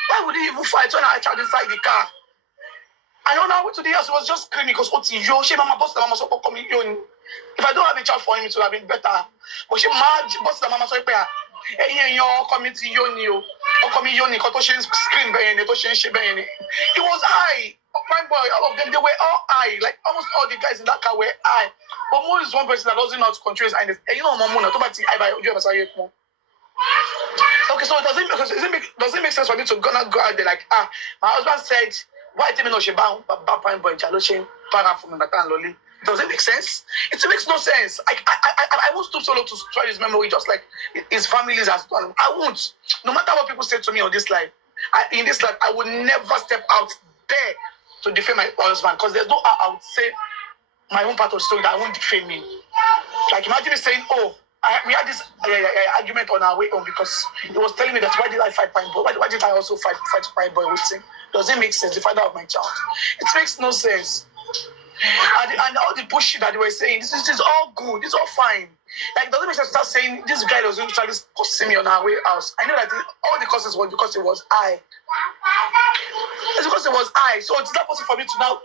Why would he even fight when I tried inside the car? And on our way to the house, he was just screaming because mama boss the mama so coming. If I don't have a child for him, it would have been better. But she mad boss the mama so committee yoni scream it was high. Prime Boy, all of them, they were all high. Like almost all the guys in that car were high. But Mo is one person that doesn't know how to control his eyes. Mamuna, okay, so does it make sense for me to go out there like, my husband said, why tell me no she bound Prime Boy Chaloshin para from Loli? Does it make sense? It makes no sense. I won't stoop so low to try his memory just like his family has done. I won't. No matter what people say to me on this life, in this life, I would never step out there to defend my husband because there's no I would say my own part of the story that I won't defame me. Like imagine me saying, we had this argument on our way home because he was telling me that why did I fight Pine Boy? Why did I also fight Pine Boy with him? Does it make sense? The father of my child. It makes no sense. And all the bullshit that they were saying, this is all good, it's all fine. Like, doesn't make sense to start saying this guy was literally cursing me on our way out. I know that all the causes was because it was I. It's because it was I. So it's not possible for me to now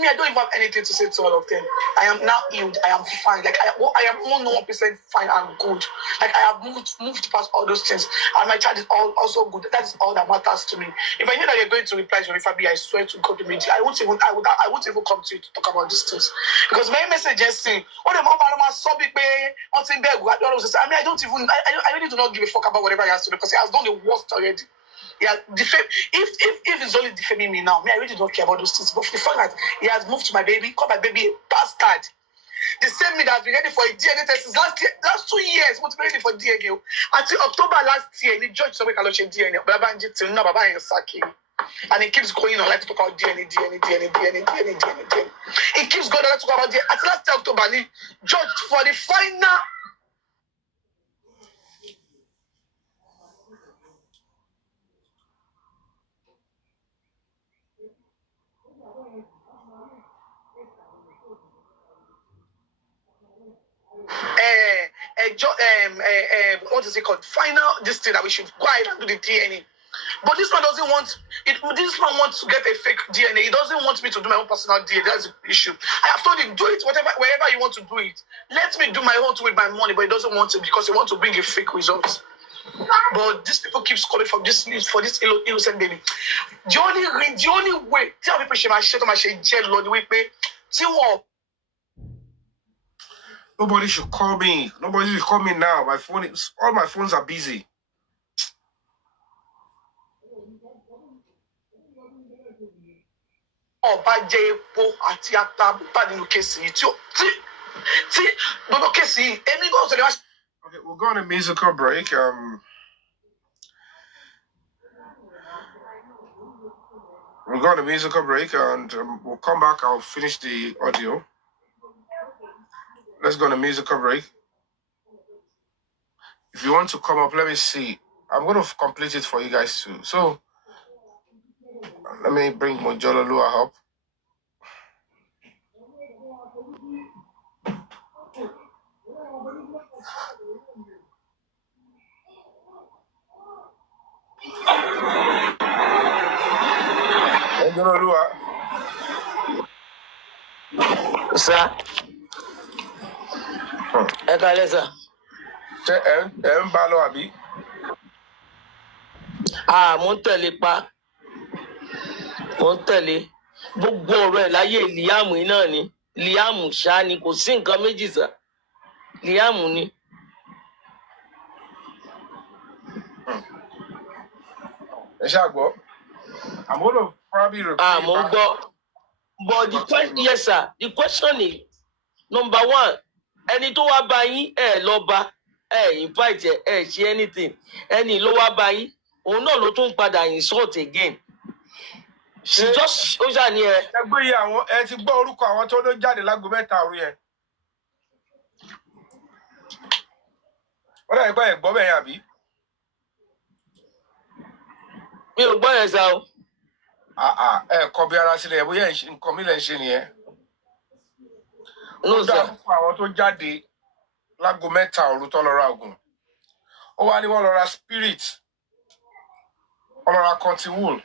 me, I don't even have anything to say to all of them. I am now healed. I am fine. Like I am 100% fine and good. Like I have moved past all those things, and my child is also good. That is all that matters to me. If I knew that you're going to reply to me, Fabi, I swear to God, I won't even come to you to talk about these things because my message is saying, "Oh, the mama so big, I mean, I really do not give a fuck about whatever he has to do because he has done the worst already." Yeah, if it's only defaming me now, me, I really don't care about those things. But for the fact that he has moved to my baby, called my baby a bastard. The same me that has been ready for a DNA test since last 2 years. What's ready for DNA? Until October last year, the judge said we can launch a DNA. Baba and till now, Baba and Saki. And it keeps going on. Let's talk about DNA. It keeps going on. Let's talk about DNA. Until last October, the judge for the final. What is it called? Final this thing that we should go ahead and do the DNA. But this man doesn't want it. This man wants to get a fake DNA. He doesn't want me to do my own personal DNA. That's the issue. I have told him, do it wherever you want to do it. Let me do my own with my money, but he doesn't want it because he wants to bring a fake result. But these people keep calling for this innocent baby. The only way tell people she might shut up my jail Lord the way pay. Nobody should call me. Nobody should call me now. All my phones are busy. Ọba jẹ epo àti ata bá nínú kéésì yìí tí gbogbo kéésì yìí èmi kò sọ lè wá. Okay, we'll go on a musical break. We'll go on a musical break and we'll come back. I'll finish the audio. Let's go on a musical break. If you want to come up, let me see. I'm going to complete it for you guys too. So, let me bring Mojolo Lua up. Mojolo Lua. Sir. Ẹ kálẹ́ sir. Ṣé ẹ ń bá lọ àbí? Mo ń tẹ̀lé pa. Mo ń tẹ̀lé. Gbogbo ọ̀rọ̀ ẹ̀ láyé Liam náà ni. Liam ṣá ni kò sí nǹkan méjì sà. Liam ni. Ẹ ṣáà gbọ́. I'm going to probably repeat. Mo ń gbọ́. But the question, yes sir, the question is, number one, ẹni tó wá bá yín lọ bá invite ṣe anything ẹni ló wá bá yín òun náà ló tún padà insult again. She just ó ṣà ní ẹ. Ẹ gbé iye àwọn ẹ ti gbọ́ orúkọ àwọn tó ló jáde lágo mẹ́ta òru yẹn. Wọ́n dàbí pé ẹ̀ gbọ́ bẹ́ẹ̀ yẹn àbí? Mi ò gbọ́ yẹn sá o. Ẹ kọ bí ara sílẹ̀ bóyá nǹkan mi lè ṣe nìyẹn. No sir. Ó dá àwọn tó jáde lágo mẹ́ta òru tó lọ ra oògùn. Ó wá ní wọ́n lọ ra spirit. Wọ́n lọ ra cotton wool.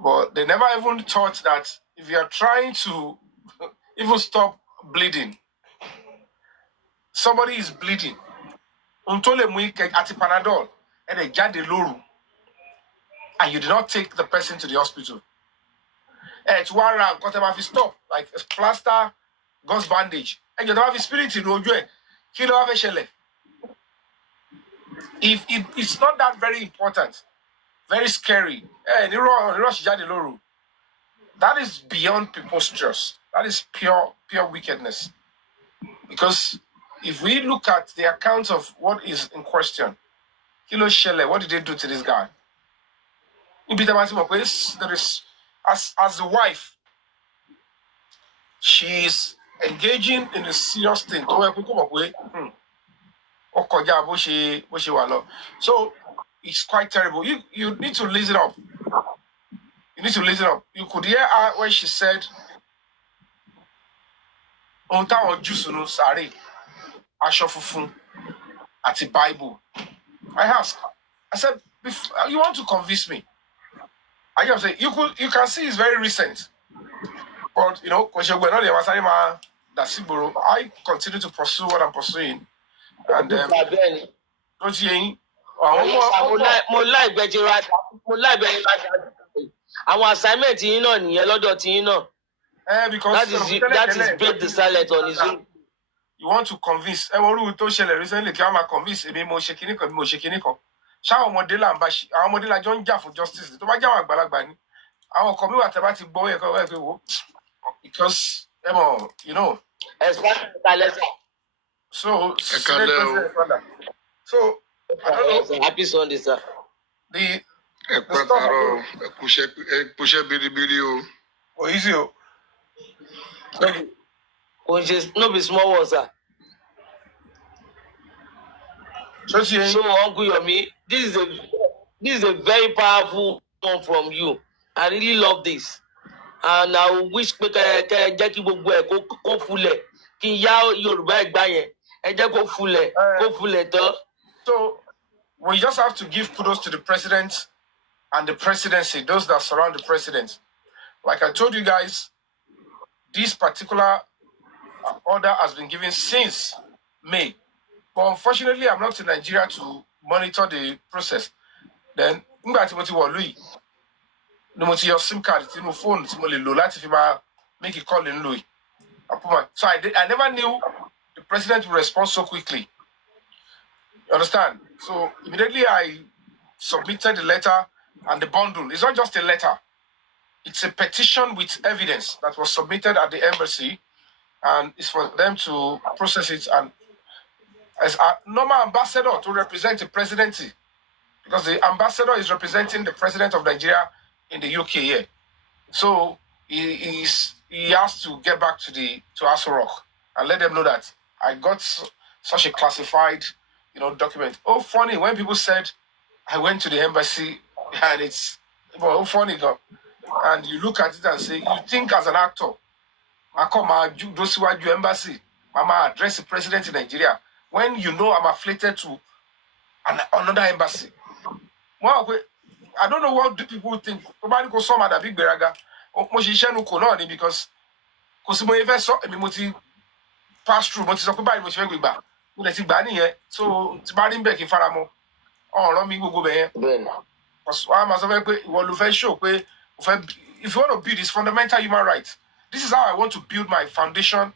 But they never even thought that if you are trying to even stop bleeding, somebody is bleeding. Untole muike ati Panadol and a jade loru, and you did not take the person to the hospital. It's one round, got him off his stop, like a plaster, gauze bandage, and you don't have his spirit in Ojo. Kilo have a shell. If it's not that very important, very scary. That is beyond people's trust. That is pure wickedness. Because if we look at the account of what is in question, Kilo Shele, what did they do to this guy? There is, as the wife, she is engaging in a serious thing. So it's quite terrible. You need to listen up. You need to listen up. You could hear her when she said, Sari, Ashofufun, at the Bible. I asked, I said, you want to convince me? I kept saying, you can see it's very recent. But, you know, I continue to pursue what I'm pursuing. And don't you mo like àwọn assignment yín náà nìyẹn lọ́dọ̀ tí yín náà. Because that is break the silence on his own. You want to convince. Recently, convince. ṣáwọn ọmọdé là ń bá ṣe àwọn ọmọdé la jọ ń jà fún justice tó bá jáwọn àgbàlagbà ni àwọn kan mi wà tẹ́ bá ti gbọ́ yẹ kọ́ ẹ pé wo because you know. So so I don't know. Happy Sunday, sir. The easy. No be small one, sir. So Uncle Yomi, this is a very powerful one from you. I really love this. And I wish we can get you go full it. Can ya your bag by it? And just go full it. So we just have to give kudos to the president and the presidency, those that surround the president. Like I told you guys, this particular order has been given since May. But unfortunately, I'm not in Nigeria to monitor the process. Then, your SIM card, your phone, make a call in Louis. So I never knew the president would respond so quickly. You understand? So immediately I submitted the letter and the bundle. It's not just a letter. It's a petition with evidence that was submitted at the embassy, and it's for them to process it and as a normal ambassador to represent the presidency, because the ambassador is representing the president of Nigeria in the UK here. So he has to get back to Aso Rock and let them know that I got such a classified, document. Oh, funny when people said I went to the embassy and it's funny, God. And you look at it and say, you think as an actor, I come those who are your embassy, Mama address the president in Nigeria. When you know I'm affiliated to another embassy. Well, I don't know what do people think. Nobody go some other big beraga. Because pass through, but so it's bad in back in Faramo. Oh, let me go there. Because if you want to build this fundamental human right, this is how I want to build my foundation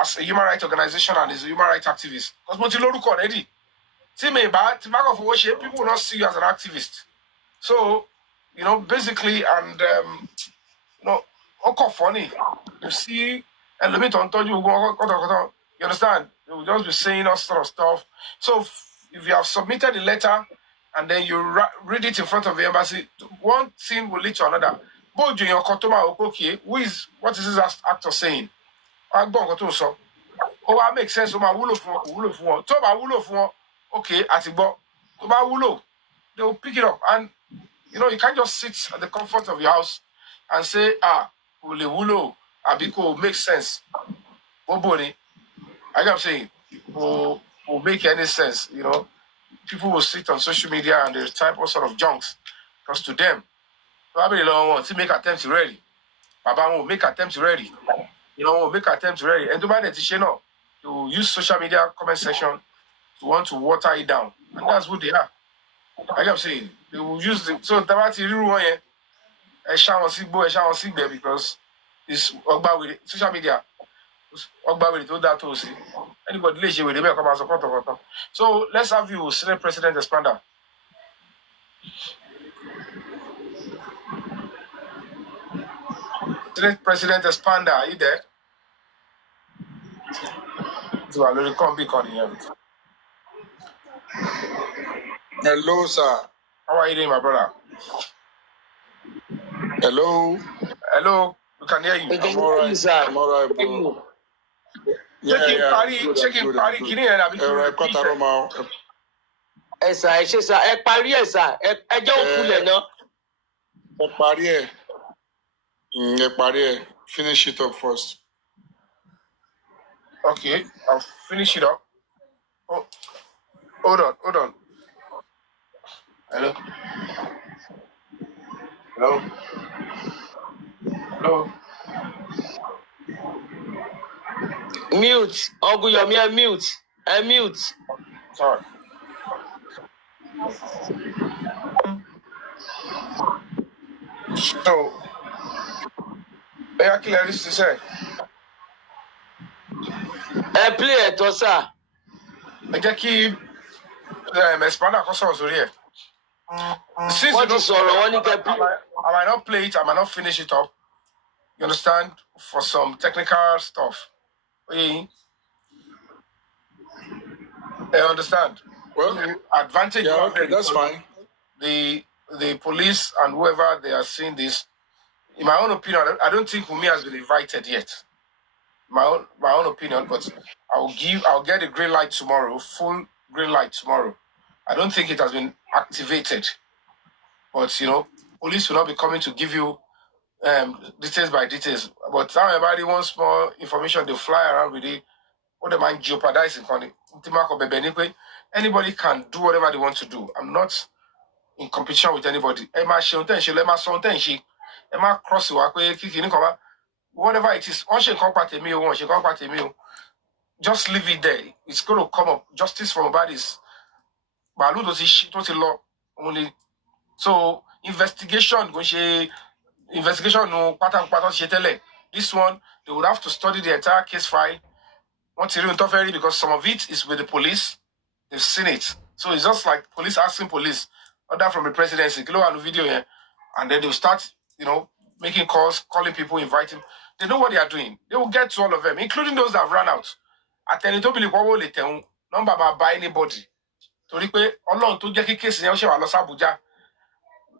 as a human rights organization and as a human rights activist. Because what you look already, see me bad, people will not see you as an activist. So, basically, and funny, you see, and let me tell you, you understand? They will just be saying all sort of stuff. So, if you have submitted a letter and then you read it in front of the embassy, one thing will lead to another. Both in your customer, okay, what is this actor saying? Oh, I make sense. So my wulo for so my wulo for okay, they will pick it up, and you can't just sit at the comfort of your house and say, wulo, abiko makes sense. Boboni, I am saying, will make any sense. People will sit on social media and they type all sort of junks, because to them, probably don't want to make attempts ready. Baba will make attempts ready. Make attempts ready. And to buy the t-shirt, to use social media comment section to want to water it down. And that's who they are. Like I'm saying, they will use the so that's the one here. I shall see there because it's about with social media. About with that to see. Anybody lazy with come as a photo. So let's have you, Senate President Expander. Senate President Expander, are you there? So I will come back on here. Hello, sir. How are you doing, my brother? Hello. Hello. We can hear you. I'm all right. I'm all right, bro. Checking party. Kini and I've been Finish it up first. Okay, I'll finish it up. Oh, hold on. Hello. Mute. Uncle Yomi, mute. Sorry. So, I clear this to say. Play it, sir. I just keep Expander Kosa here. Since What you is don't, all? I might not play it, I might not finish it up. You understand? For some technical stuff. I understand. Well, The advantage yeah, you have okay, there that's is fine. the police and whoever they are seeing this. In my own opinion, I don't think Wunmi has been invited yet. My own opinion, but I'll get a green light tomorrow, full green light tomorrow. I don't think it has been activated. But police will not be coming to give you details by details. But now everybody wants more information, they fly around with it. What they mind jeopardizing on it. Anybody can do whatever they want to do. I'm not in competition with anybody. Emma Emma cross whatever it is, just leave it there. It's going to come up. Justice from bodies. Only. So investigation, no pattern. This one, they would have to study the entire case file. Because some of it is with the police. They've seen it. So it's just like police asking police, order from the presidency, video here, and then they'll start, making calls, calling people, inviting. They know what they are doing. They will get to all of them, including those that have run out. Àtẹni tó bìlì pọ́wọ́ lè tẹ̀hún nọ́mbà máa bá anybody. Torí pé Ọlọ́run tó jẹ́ kí kéèsì yẹn ó ṣe wà lọ sí Abuja.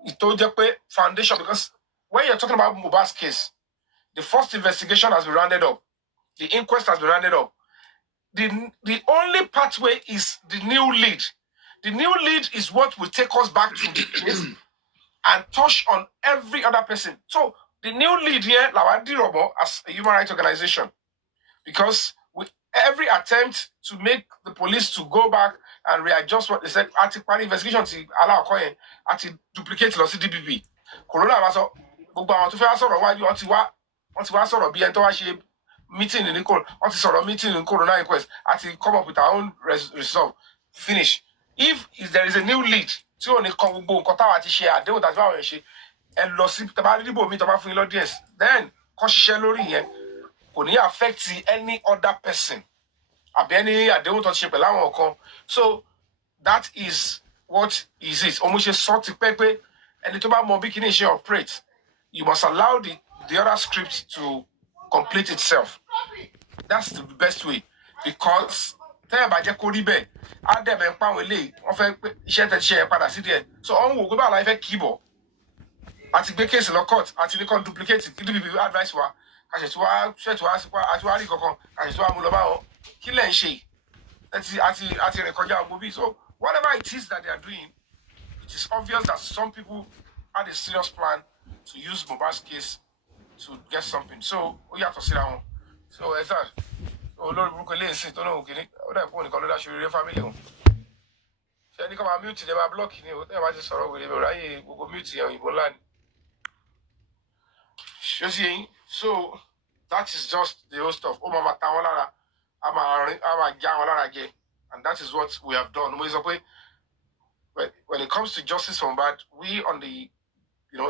Ìtó jẹ́ pé foundation, because when you're talking about Mohbad's case, the first investigation has been rounded up. The inquest has been rounded up. The only pathway is the new lead. The new lead is what will take us back to the case and touch on every other person. So the new lead here, Lawadi Robo, as a human rights organization, because every attempt to make the police to go back and readjust what they said, at the investigation to allow coin, at duplicate loss DPP. Corona was gbogbo àwọn tó fẹ́ sọ̀rọ̀ wájú wọ́n ti wá sọ̀rọ̀ bí ẹni tó wá ṣe meeting in the meeting in Corona inquest, come up with our own resolve. Finish. If there is a new lead, tí ò ní kan gbogbo nǹkan táwa ti ṣe àdéhùn tàbí àwọn èèyàn ṣe, ẹ lọ sí tàbá níbò mi tàbá fún yín lọ́díẹ̀s, then kọ́ ṣiṣẹ́ lórí yẹn kò ní affect any other person àbí any àdéhùn tó ti ṣe pẹ̀lú àwọn kan. So that is what is it. Òun ṣe sọ ti pẹ́ pé ẹni tó bá mọ bí kíní ṣe operate, you must allow the other script to complete itself. That's the best way, because tẹ́yà bá jẹ́ kó rí bẹ́ẹ̀ á dẹ̀bẹ̀ ń pàwọn eléyìí wọ́n fẹ́ pé iṣẹ́ tẹ̀ ṣe ẹ̀ padà sí díẹ̀. So ọ̀hún wò pé báwo la fẹ́ kì í bọ̀ àti gbé kéèsì lọ court àti ní kan duplicate DPP advice wa kàṣẹ̀tù wa ṣẹ̀tù wa àti wa rí kankan kàṣẹ̀tù wa mú lọ báwọn kí lẹ̀ ń ṣe àti rìn kọjá gbogbo bí. So whatever it is that they are doing, it is obvious that some people had a serious plan to use Mohbad's case to get something. So ó yàtọ̀ síra wọn. So ẹ sá olórí burúkú ilé ìsìn tó lóun kìíní ó dà ìpò nìkan ló dáṣọ rere family wọn. Ṣé ẹni kan máa mute ní ẹ máa block ni o tẹ́lẹ̀ bá ti sọ̀rọ̀ wèrè bẹ̀rẹ̀ ráyè gbogbo mute yẹn òyìnbó ńlá ni. Ṣé sí yẹn? So that is just the whole stuff. Ó máa ta wọn lára, a máa já wọn lára jẹ, and that is what we have done. Mo sọ pé when it comes to justice from Mohbad, we on the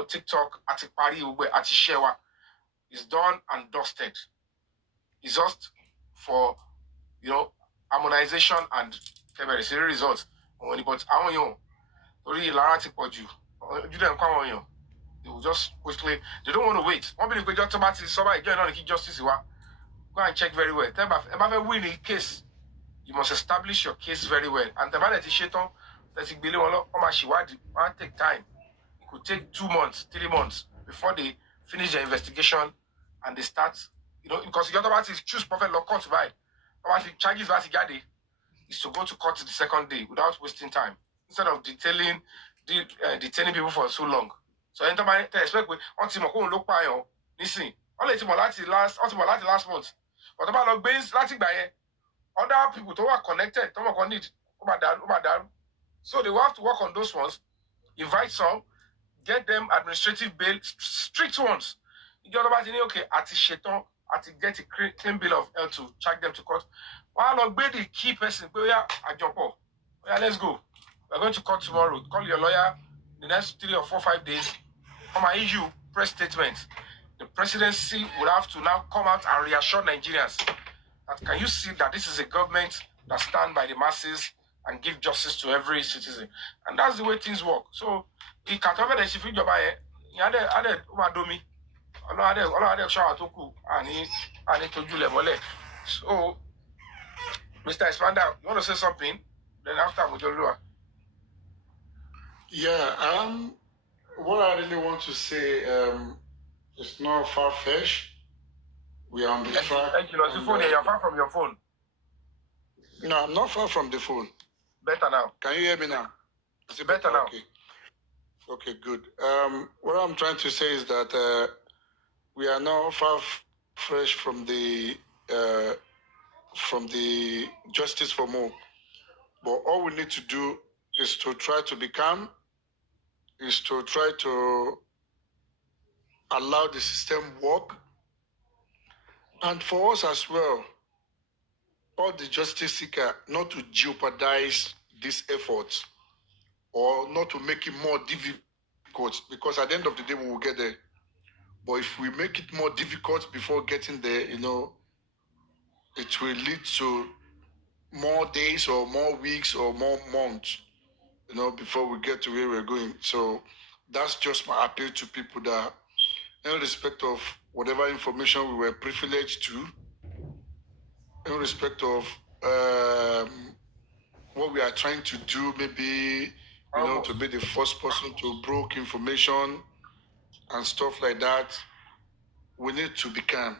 TikTok àti parí gbogbo àti share wa is done and dusted. It's just for harmonization and kẹbẹrẹ results. But àwọn èèyàn torí ìlara ti pọ̀ jù ojú dẹ̀ ń kọ́ àwọn èèyàn. They will just quickly, they don't want to wait. One believe just about to somebody join on the justice. Go and check very well. If I win a case, you must establish your case very well. And the man that is shaton, that is below on take time. It could take 2 months, 3 months before they finish their investigation and they start, because the other part is choose perfect law court by. About the charges that he is to go to court the second day without wasting time instead of detaining people for so long. So anytime I expect we want to look by listen. Only to last month. But about base last by other people who are connected, need so they will have to work on those ones, invite some, get them administrative bail, strict ones. The other part, okay, at get a clean bill of health to charge them to court. While I'll be the key person, I jump off. Let's go. We're going to court tomorrow. Call your lawyer the next 3 or 4, 5 days. From my issue press statement, the presidency will have to now come out and reassure Nigerians that can you see that this is a government that stands by the masses and give justice to every citizen. And that's the way things work. So, he can't have a shift job. He had a Madomi. All the shower to cook, and he to do level. So, Mr. Expander, you want to say something? Then after we do. Yeah, what I really want to say, it's not far-fetched. We are on the track. Thank you. Your phone, you're far from your phone. No, I'm not far from the phone. Better now. Can you hear me now? Is it better now? Okay. Okay, good. What I'm trying to say is that we are now far fresh from the justice for more. But all we need to do is to try to be calm, is to try to allow the system work. And for us as well, all the justice seeker, not to jeopardize this effort or not to make it more difficult, because at the end of the day, we will get there. But if we make it more difficult before getting there, it will lead to more days or more weeks or more months, before we get to where we're going. So that's just my appeal to people that, in respect of whatever information we were privileged to, in respect of what we are trying to do, maybe, to be the first person to broke information and stuff like that, we need to be calm.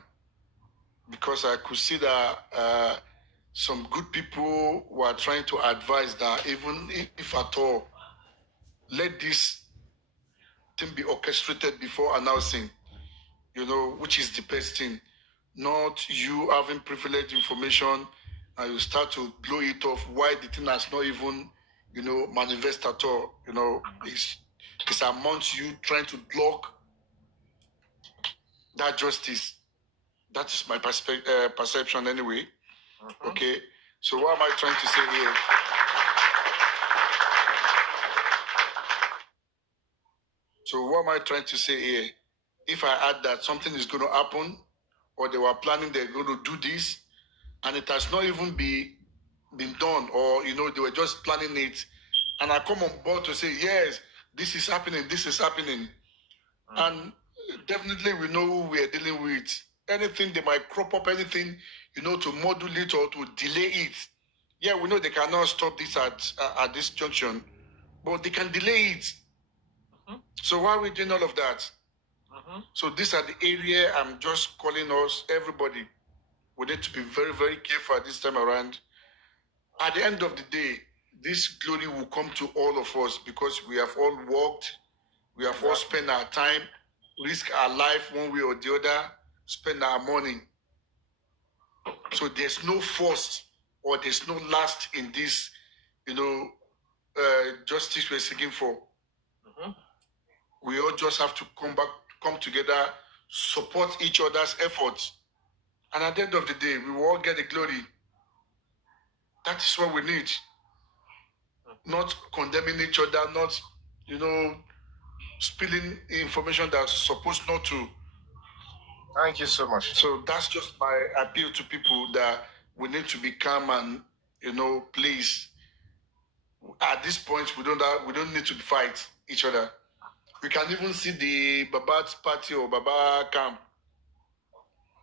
Because I could see that some good people were trying to advise that even if at all, let this thing be orchestrated before announcing, which is the best thing. Not you having privileged information and you start to blow it off why the thing has not even, manifest at all. It's amongst you trying to block that justice. That is my perception anyway. Okay. So what am I trying to say here? So what am I trying to say here? If I add that something is going to happen, or they were planning they're going to do this, and it has not even been done, or they were just planning it, and I come on board to say, yes, this is happening, and definitely we know who we are dealing with. Anything they might crop up, anything, to module it or to delay it. Yeah, we know they cannot stop this at this junction, but they can delay it. So why are we doing all of that? So these are the area I'm just calling us, everybody. We need to be very, very careful at this time around. At the end of the day, this glory will come to all of us because we have all worked, we have all spent our time, risk our life one way or the other, spend our money. So there's no first or there's no last in this, justice we're seeking for. We all just have to come together, support each other's efforts. And at the end of the day, we will all get the glory. That is what we need. Not condemning each other, not, spilling information that's supposed not to. Thank you so much. So that's just my appeal to people, that we need to be calm and, please, at this point, we don't need to fight each other. We can even see the Baba's party or Baba camp.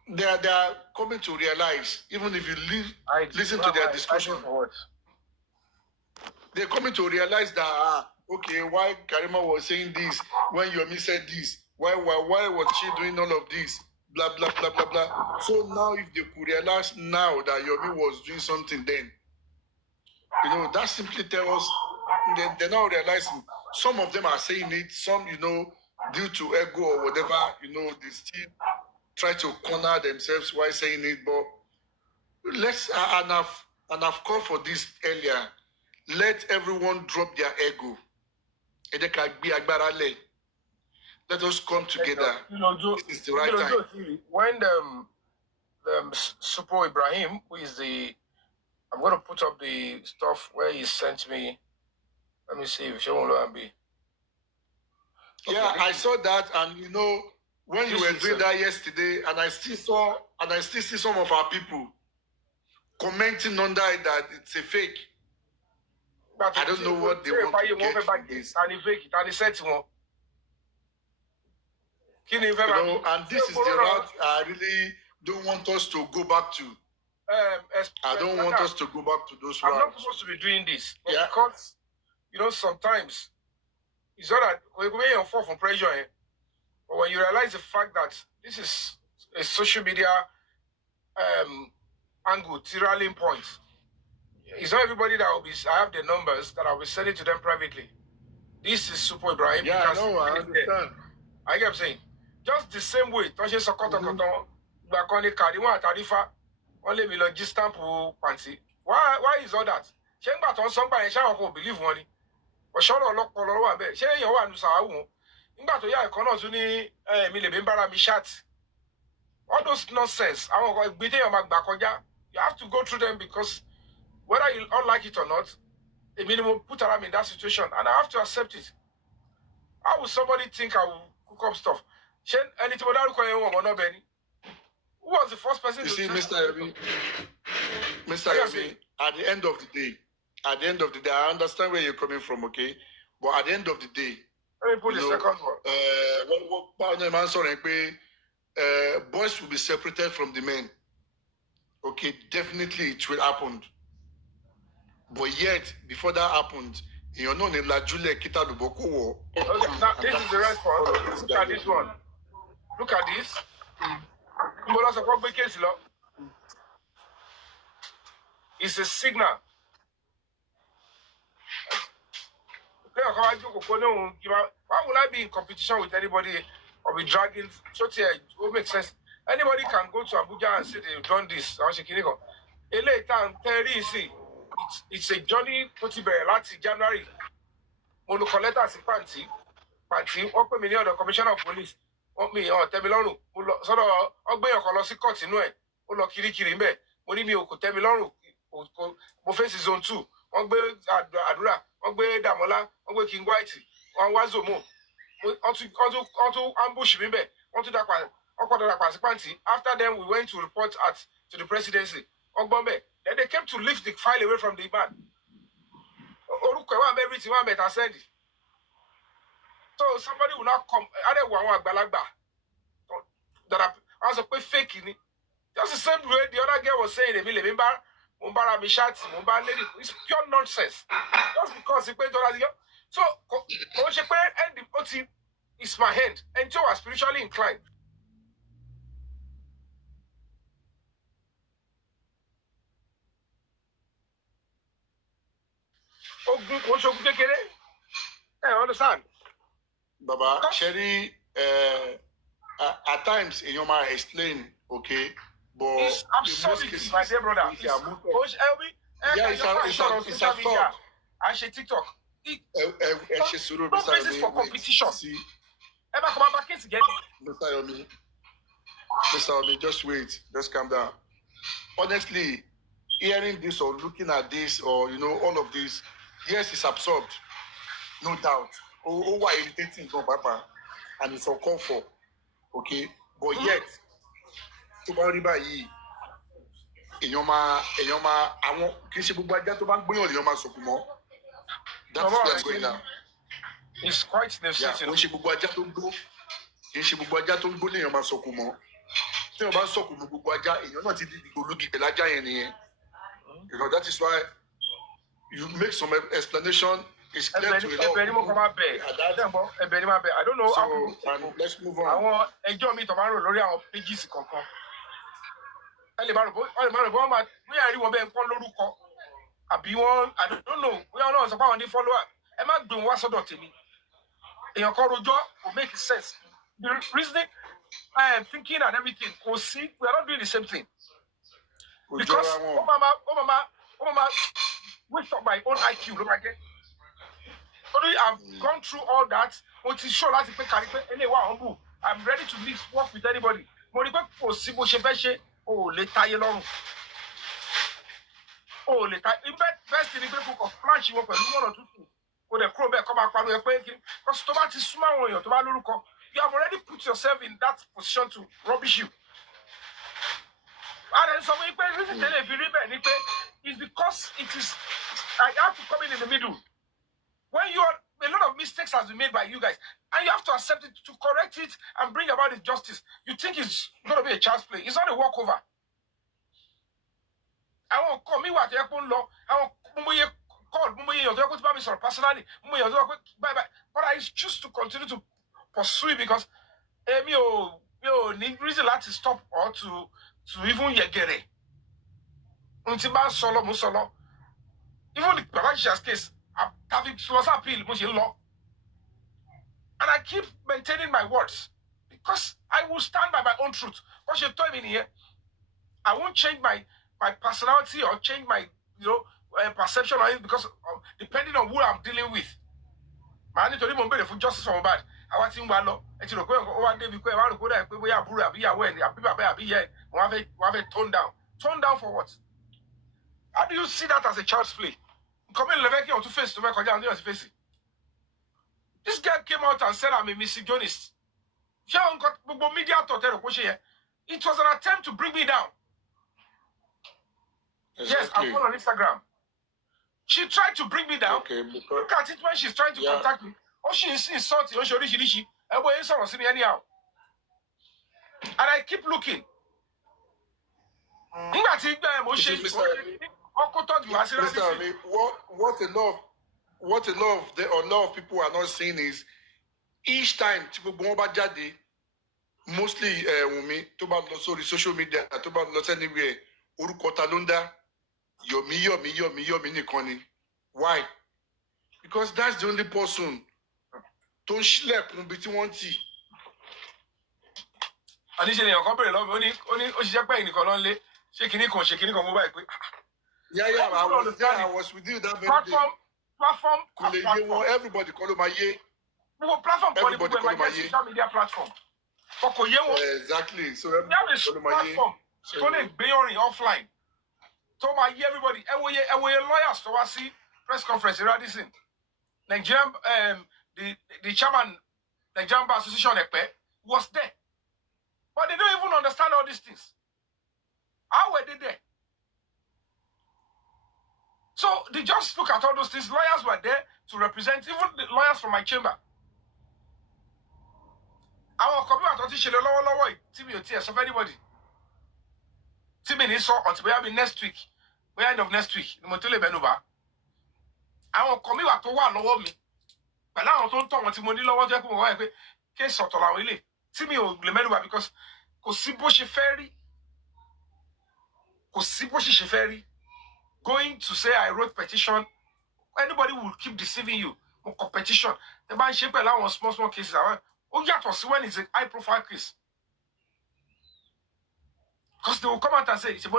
They are coming to realize, even if you listen to their discussion, they're coming to realize that, okay, why Karima was saying this, when Yomi said this, why was she doing all of this, blah, blah, blah, blah, blah. So now if they could realize now that Yomi was doing something then, that simply tells us they're not realizing. Some of them are saying it, some, due to ego or whatever, they still try to corner themselves while saying it. But let's, and I've called for this earlier, let everyone drop their ego. Let us come together. This is the right time. When the Supo Ibrahim, who is I'm going to put up the stuff where he sent me. Let me see if she won't let me. Yeah, I saw that, and when you were doing that yesterday, and I still see some of our people commenting on that it's a fake. I don't know what they want to get from this. Tani fake, tani set one. You know, and this is the route I really don't want us to go back to. I don't want us to go back to those routes. I'm not supposed to be doing this. Yeah. Because, you know, sometimes it's not that we may fall from pressure. But when you realize the fact that this is a social media angle, rallying point, it's not everybody that will be, I have the numbers that I'll be sending to them privately. This is Super Ibrahim. Yeah, I know, I understand. I get saying. Just the same way, Tonche Sokoto Koton, Bakoni Kadiwa Tarifa, only me logi stamp panty. Why is all that? Sheng Baton somebody shall go believe one. Or shall lock color one bed. Sheng you want to say, Ingato ya kono zuni mile bimbara mishat. All those nonsense. I want to be there bakoja. You have to go through them because whether you all like it or not, a minimum put around in that situation, and I have to accept it. How would somebody think I will cook up stuff? Who was the first person you to see, Mr. Yomi, at the end of the day, I understand where you're coming from, okay? But at the end of the day, let me put the second one. Boys will be separated from the men. Okay, definitely it will happen. But yet, before that happened, you know, okay, now this is the response. Look at this one. Look at this. It's a signal. Why would I be in competition with anybody or be dragging? So it will make sense. Anybody can go to Abuja and say they've done this. It's a journey to last January. Monu collect as panty, what put me near the commissioner of police. Want me or Temilonu, sort of Ogbe Okolosi court in way, Ulo Kiri me, Monimi Oko Temilonu, Bofensi zone 2, Ogbe Adura, Ogbe Damola, Ogbe King Whitey, on Wazomo, onto ambush me, onto that panty. After them, we went to report to the presidency. Ogbombe. Then they came to lift the file away from the man. Everything one better said it. So somebody will not come. That I was a fake in it. Just the same way the other girl was saying, it's pure nonsense. Just because he paid $. So it's my hand. And Joe was spiritually inclined. I understand. Baba, Sherry, at times in your mind explain, okay, but it's absurdity, my dear brother. It's a thought. I should TikTok. No basis for competition. Mr. Yomi, just wait, just calm down. Honestly, hearing this or looking at this or all of this, yes, it's absurd, no doubt. Why irritating from Papa, and it's uncalled for, okay. But yet, to bá yìí, èèyàn máa àwọn kì í ṣe gbogbo ajá tó bá ń gbóyàn lèèyàn máa sọkún mọ́. That's where I'm going now. It's quite necessary. Kì í ṣe gbogbo ajá tó ń gbó, lèèyàn máa sọkún mọ́. Tí wọ́n bá ń sọkún mọ́ gbogbo ajá, èèyàn náà ti di ìgbòlógì pẹ̀lú ajá yẹn nìyẹn. That is why you make some explanation. It's clear to a lot. I don't know how to let's move on. I want enjoy me tomorrow lórí àwọn pages kankan. We are I don't know. We are not about the follower. I'm not doing what's about me. In your corridor will make sense. The reasoning I am thinking and everything. We are not doing the same thing. Because Obama, waste of my own IQ. Look again. I've gone through all that. I'm ready to work with anybody. Best in the book of flash you work with 1 or 2 things. You have already put yourself in that position to rubbish you. And then some people, it's because it is I have to come in the middle. When you are, a lot of mistakes has been made by you guys, and you have to accept it to correct it and bring about the justice. You think it's going to be a child's play. It's not a walkover. I won't call me what I law. I won't call me personally. But I choose to continue to pursue it because need reason to stop or to even get it. Until solo. Even the Babashia's case, having was appeal, law. And I keep maintaining my words because I will stand by my own truth. What you told me here, I won't change my personality or change my perception on it because depending on who I'm dealing with. I need to remember for justice for bad. I want him one one day because I want to go there. We are Buru, be aware, be here. We have a tone down. Tone down for what? How do you see that as a child's play? Come in Leveki on to face to make on face. This guy came out and said I'm a misogynist. Media thought it was an attempt to bring me down. Exactly. Yes, I'm on Instagram. She tried to bring me down. Okay, look at it when she's trying to contact me. Oh, she's insulting. Oh, she. Anyhow. And I keep looking. Mr. What a lot of people are not seeing is each time mostly wunmi tó bá lọ sórí social media tó bá lọ anywhere orúkọ ta ló ń dá Yomi nìkan ni. Why? Because that's the only person tó ń ṣílẹ̀kùn bí tí wọ́n tì. Àníṣe ni ọ̀kan bèrè lọ́wọ́ ó ní ó ṣiṣẹ́ pẹ́ ìnìkan ló ń lé ṣé kinní kan mo báyìí pé. Yeah, I was with you that very day. Platform. Kò lè yé wọn, everybody kọ́ ló máa yé. Gbogbo platform kọ́ ni gbogbo ẹ̀ máa jẹ́ social media platform. Kò yé wọn. Exactly. So everybody kọ́ ló máa yé. Platform tó lè gbé orin offline. Tó máa yé everybody. Ẹ wo ye lawyers tó wá sí press conference Radisson. Nigerian the chairman Nigerian Bar Association Epe was there. But they don't even understand all these things. How were they there? So they just look at all those things. Lawyers were there to represent, even the lawyers from my chamber. I will come out until she lower tears of anybody. Timmy saw until we next week. We end of next week. The Motele Benuba. I will come out to one lower me. But now I don't talk until Monday lower to case of Tolawili. Timmy will Benuba because Kosibo Sheferi. Going to say I wrote petition, anybody will keep deceiving you. Competition. The man shape allow small cases. Oh, yeah, to when it's a high profile case. Because they will come out and say, if you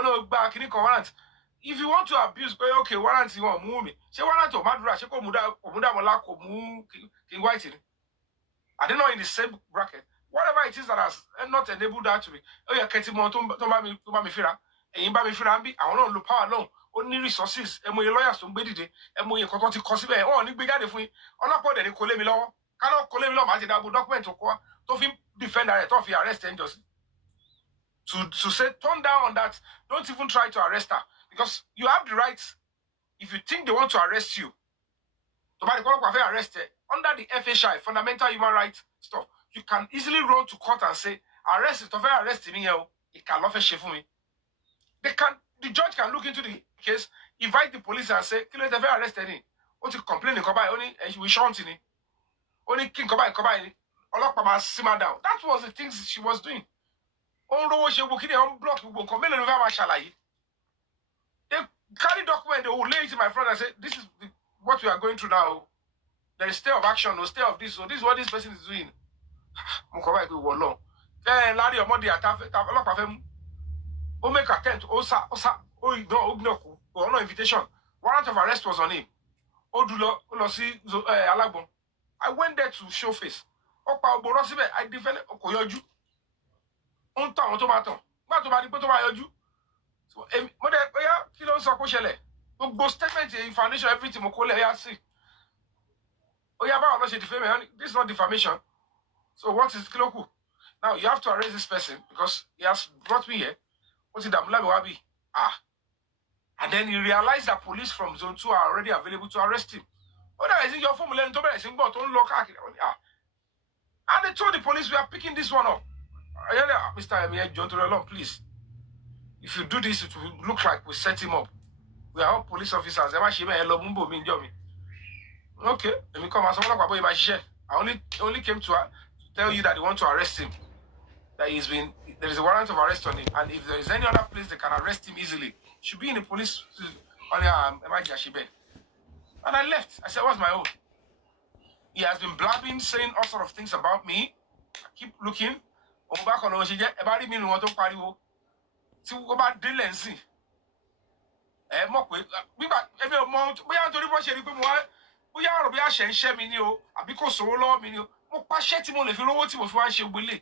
want to abuse, okay, warrant you want move me. Say warrant to Madura, she go muda malako mu in white. I don't know in the same bracket. Whatever it is that has not enabled that to be. Oh, yeah, Ketimo to me fira. And in Bami Firambi, I want to power alone. Only resources, and my lawyers to bed it, and my content cost me, oh, Nick began if we on a point, and call me law. Cannot call me law, I did a document to him defend a tough arrest and just to say, turn down on that. Don't even try to arrest her because you have the right. If you think they want to arrest you, to buy the arrested under the FHI, fundamental human rights stuff, you can easily run to court and say, arrest it, arrest me, it can offer for me. The judge can look into the case, invite the police and say, kill it, arrest any. What you complain about only we shan't in it. Only king come by. Olokpama simmer down. That was the things she was doing. Although she will unblock, we will come in and they carry document, they will lay it in my front and say, this is what we are going through now. There is state of action, no state of this, so this is what this person is doing. Larry or Monday attack make attempt, no invitation. Warrant of arrest was on him. I went there to show face. I defended Okoyoju. So, statement, foundation, everything, this is not defamation. So, what is Kiloku? Now, you have to arrest this person because he has brought me here. What's it that Wabi? And then he realized that police from Zone 2 are already available to arrest him. Oh, that is in your formula. And they told the police, we are picking this one up. Mr. Emir John Torelon, please. If you do this, it will look like we set him up. We are all police officers. Okay, let me come. I only came to tell you that they want to arrest him. That there is a warrant of arrest on him, and if there is any other place they can arrest him easily, should be in the police on and I left. I said, what's my own? He has been blabbing, saying all sort of things about me. I keep looking. Back on everybody mean what to party. See, we go back the lens. We back every month. We are to report Sherry. We are to be a shame, me, àbí kò sówó lọ́wọ́ mi ni o. Mo pa ṣẹ́ẹ̀tì mo lè fi rówó tí mo fi wá ń ṣe gbélé.